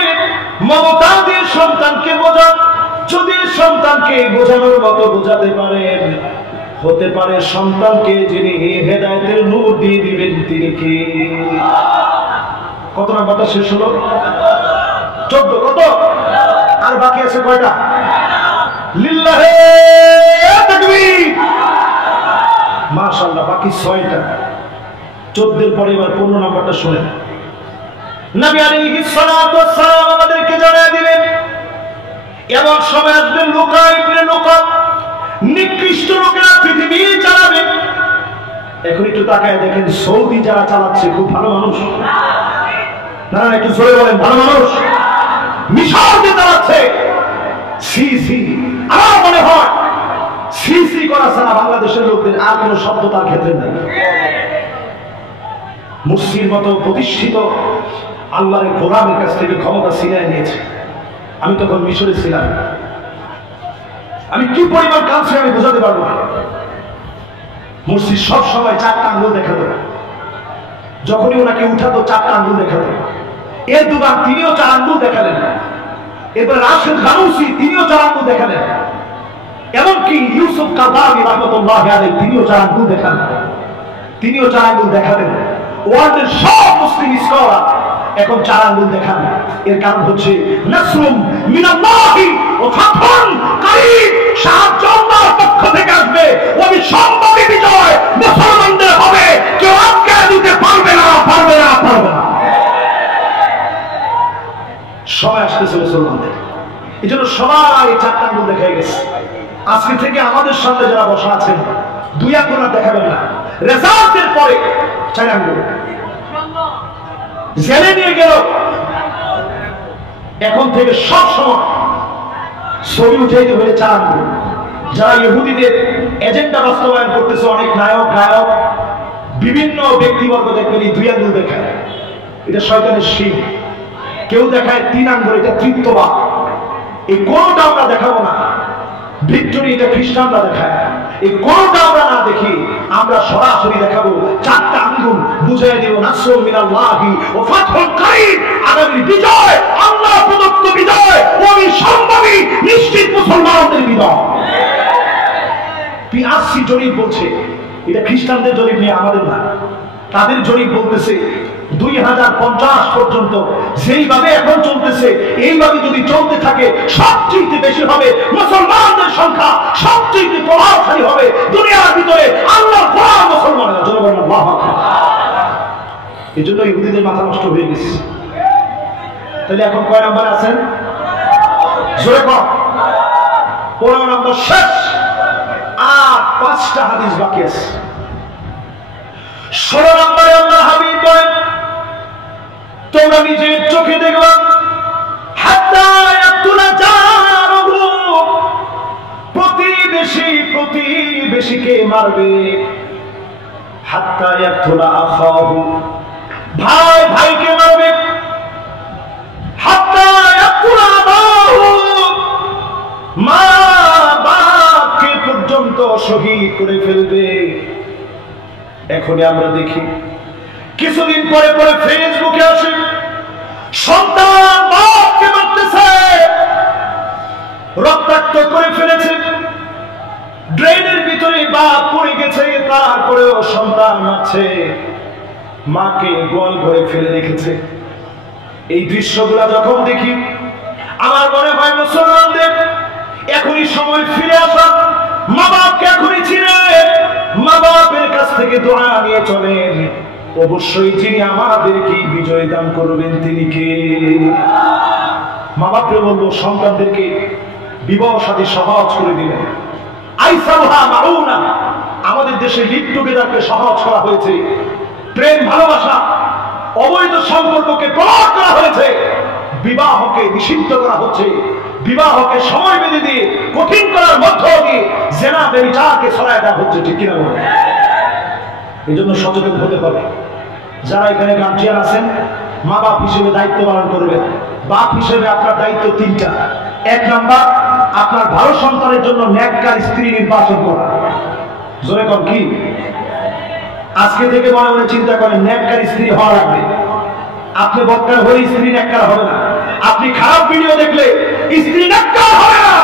মমতা দিয়ে সন্তানকে বোঝান। যদি সন্তানকে বোঝানোর মতো বোঝাতে পারেন, হতে পারে সন্তানকে যিনি হেদায়েতের নূর দিয়ে দিবেন তিনি কে? কত নাম্বারটা শেষ হলো? 14। কত? আর বাকি আছে কয়টা? লিল্লাহে তাকবীর, মাশাআল্লাহ, বাকি 6টা। 14 এর পরে এবার 15 নাম্বারটা শুনেন। নবী আলাইহিস সালাতু ওয়াস সালাম আমাদেরকে জানায় দিলেন এমন সময় আসবে লুকা ইবনে লুকা, নিকৃষ্ট লোকেরা পৃথিবী চালাবে। এখন একটু তাকায় দেখেন সৌদি যারা চালাচ্ছে খুব ভালো মানুষ না? একটু জোরে বলেন, ভালো মানুষ? মিশর যে চালাচ্ছে, সিসি, আমার মনে হয় সিসি করা ছাড়া বাংলাদেশের লোকদের আর কোনো শব্দ তার ক্ষেত্রে নাই। মুসলিম মতো প্রতিষ্ঠিত আল্লাহর গোলামের কাছ থেকে ক্ষমতা ছিনিয়ে নিয়েছে। আমি তখন মিশরে ছিলাম, আমি কি পরিমাণ কাঁদছি আমি বোঝাতে পারবো না। মুর্শি সব সময় 4টা আঙ্গুল দেখাতো, যখনই ওনাকে উঠাতো 4টা আঙ্গুল দেখাতো। এরদোগান তিনিও 4 আঙ্গুল দেখালেন, এবার রাশেদ গানুসি তিনিও 4 আঙ্গুল দেখালেন, এমনকি ইউসুফ কারদাবি রাহমাতুল্লাহি আলাইহি তিনিও 4 আঙ্গুল দেখালেন, তিনিও 4 আঙ্গুল দেখালেন। ওয়ার্ল্ডের সব মুসলিম স্কলার এখন 4 আঙ্গুল দেখান। এর কারণ হচ্ছে নাসরুম মিনাল্লাহি ওয়া ফাতহুন কারীব, সাহায্য আল্লাহর পক্ষ থেকে আসবে, অবিসম্ভাবী বিজয় মুসলমানদের হবে, কেউ আটকে দিতে পারবে না, পারবে না, পারবে না। সবাই আসতেছে মুসলমানদের, এই জন্য সবাই 4টা আঙ্গুল দেখাই গেছে। আজকে থেকে আমাদের সামনে যারা বসা আছেন 2 আঙ্গুল দেখাবেন না, রেজাল্টের পরে 4 আঙ্গুল। জেলে নিয়ে গেল, এখন থেকে সব সময় ছবি উঠাইতে হলে 4 আঙ্গুল। যারা ইহুদিদের এজেন্ডা বাস্তবায়ন করতেছে, অনেক নায়ক গায়ক বিভিন্ন ব্যক্তিবর্গ দেখবেন 2 আঙ্গুল দেখায়, এটা শয়তানের শিখ। কেউ দেখায় 3 আঙ্গুল, এটা তৃতীয়বাদ। এই কোনটা আমরা দেখাবো না। ভিক্টোরি, এটা খ্রিস্টানরা দেখায়, এই কোনটা আমরা না দেখি। আমরা সরাসরি দেখাবো 4টা আঙ্গুল, বুঝিয়ে দেব নাসরুম মিনাল্লাহি ওয়া ফাতহুন কারীব, আগামী বিজয় আল্লাহ প্রদত্ত বিজয়, অবিসম্ভাবী নিশ্চিত মুসলমানদের বিজয়। পিআরসি জরিপ বলছে, এটা খ্রিস্টানদের জরিপ নিয়ে, আমাদের না। তাদের জরিপ বলতেছে 2050 পর্যন্ত যেইভাবে এখন চলতেছে এইভাবে যদি চলতে থাকে সবচেয়ে বেশি হবে মুসলমানদের সংখ্যা, সবচেয়ে প্রভাবশালী হবে দুনিয়ার ভিতরে আল্লাহর গোলাম মুসলমানরা। জনগণ আল্লাহু আকবার। এজন্য ইহুদিদের মাথা নষ্ট হয়ে গেছে। তাহলে এখন কয় নাম্বার আছেন? জোরে কর। 15 নাম্বার শেষ, আর 5টা হাদিস বাকি আছে। 16 নম্বরে আল্লাহর হাবিব বলেন, তোমরা নিজের চোখে দেখবা হাত্তা ইয়াকতুলা জারহু, প্রতিবেশীকে মারবে, হাত্তা ইয়াকতুলা আখাহু, ভাই ভাইকে মারবে, হাত্তা ইয়াকতুলা আবাহু, মা বাপকে পর্যন্ত শহীদ করে ফেলবে। এখনই আমরা দেখি, কিছুদিন পরে পরে ফেসবুকে আসে সন্তান বাপকে মারতেছে, রক্তাক্ত করে ফেলেছে, ড্রেনের ভিতরে বাপ পড়ে গেছে, তারপরেও সন্তান মারছে, মাকে গোয়াল ঘরে ফেলে রেখেছে। এই দৃশ্যগুলা যখন দেখি আমার মনে হয় মুসলমানদের এখনই সময় ফিরে আসা, মা বাপকে এখনই চিনে মা বাপের কাছ থেকে দোয়া নিয়ে চলেন, অবশ্যই যিনি আমাদেরকে বিজয় দান করবেন তিনি কে? মা বাপকে বলবো সন্তানদেরকে বিবাহ শাদী সহজ করে দিলেন। আইসালহা মাউনা, আমাদের দেশে লিভ টুগেদারকে সহজ করা হয়েছে, প্রেম ভালোবাসা অবৈধ সম্পর্ককে প্রমাণ করা হয়েছে, বিবাহকে নিষিদ্ধ করা হচ্ছে, বিবাহকে সময় বেঁধে দিয়ে কঠিন করার মধ্য দিয়ে জেনা ব্যভিচারকে ছড়ায় দেওয়া হচ্ছে। ঠিক কিনা বলেন? এই জন্য সচেতন হতে হবে। যারা এখানে গার্জিয়ান আছেন, মা বাপ হিসেবে দায়িত্ব পালন করবেন। বাপ হিসেবে আপনার দায়িত্ব 3টা। 1 নাম্বার, আপনার ভালো সন্তানের জন্য নেককার স্ত্রী নির্বাচন করা। জোরে কর কি? আজকে থেকে মনে মনে চিন্তা করেন নেককার স্ত্রী হওয়া লাগবে। আপনি বদকার হলে স্ত্রী নেককার হবে না। আপনি খারাপ ভিডিও দেখলে স্ত্রী নেককার হবে না।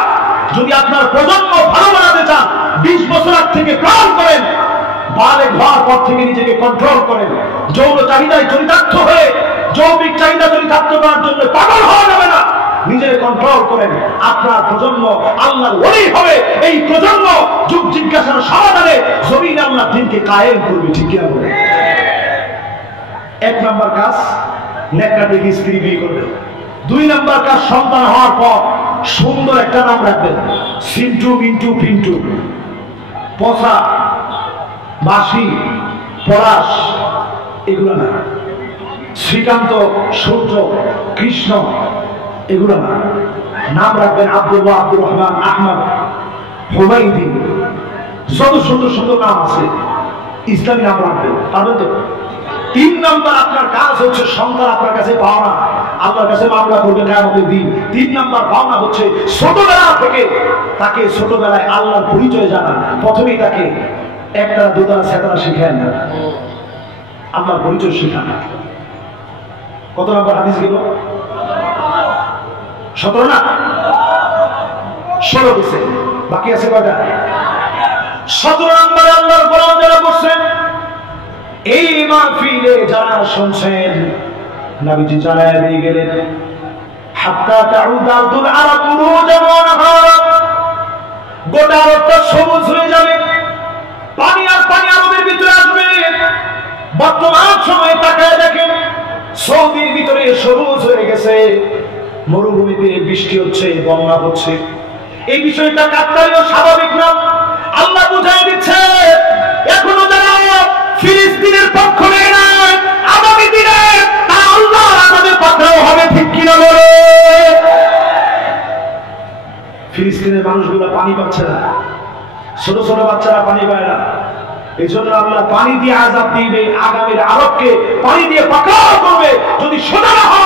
আপনার প্রজন্ম ভালো বানাতে চান 20 বছর আগ থেকে প্ল্যান করেন, বালেগ হওয়ার পর থেকে নিজেকে কন্ট্রোল করেন। যৌন চাহিদায় চরিতার্থ হয়ে যৌবিক চাহিদা চরিতার্থ করার জন্য পাগল হওয়া যাবে না, নিজেকে কন্ট্রোল করেন। আপনার প্রজন্ম আল্লাহর ওলি হবে। এই প্রজন্ম যুগ জিজ্ঞাসার সমাধানে জমিনে আল্লাহর দ্বীনকে কায়েম করবে। ঠিক কিনা বলেন? 1 নম্বর কাজ, নেকড়া দেখে স্ত্রী বিয়ে করবে। 2 নম্বর কাজ, সন্তান হওয়ার পর সুন্দর একটা নাম রাখবেন। সিন্টু, মিন্টু, পিন্টু, পচা, বাসি, পলাশ, এগুলো না। শ্রীকান্ত, সূর্য, কৃষ্ণ, এগুলো না। নাম রাখবেন আব্দুল্লাহ, আব্দুর রহমান, আহমদ, হুমায়ুদ্দিন, যত সুন্দর সুন্দর নাম আছে ইসলামী নাম রাখবেন। পারবেন তো? 3 নম্বর আপনার কাজ হচ্ছে সন্তান আপনার কাছে পাওনা, আল্লাহর কাছে মামলা করবে কিয়ামতের দিন। 3 নম্বর পাওনা হচ্ছে ছোটবেলা থেকে তাকে ছোটবেলায় আল্লাহর পরিচয় জানান। প্রথমেই তাকে একতারা দুতারা সেতারা শিখায় না, আল্লাহর পরিচয় শিখান। কত নম্বর হাদিস গেল? 17 না? 16 দিছে, বাকি আছে কয়টা? 17 নম্বরে আল্লাহর কোরআন যারা পড়ছেন, এই মাহফিলে যারা শুনছেন, নবীজি জানায় দিয়ে গেলেন হাত্তা তাউদ আব্দুল আরব মুরুজান ওয়া নাহারা, গোটা আরবটা সবুজ হয়ে যাবে, পানি আর পানি আরবের ভিতরে আসবে। বর্তমান সময়ে তাকায় দেখেন সৌদির ভিতরে সবুজ হয়ে গেছে, মরুভূমিতে বৃষ্টি হচ্ছে, বন্যা হচ্ছে। এই বিষয়টা কাকতালীয়, স্বাভাবিক না। আল্লাহ বুঝাই দিচ্ছে এখনো যারা ফিলিস্তিনের পক্ষ নেয় না, আগামী দিনে তা আল্লাহ আমাদের পক্ষেও হবে। ঠিক কিনা বলে? ফিলিস্তিনের মানুষগুলো পানি পাচ্ছে না, ছোট ছোট বাচ্চারা পানি পায় না। এই জন্য আল্লাহ পানি দিয়ে আযাব দিবে, আগামীর আরবকে পানি দিয়ে পাকড়াও করবে যদি সোজা না হয়।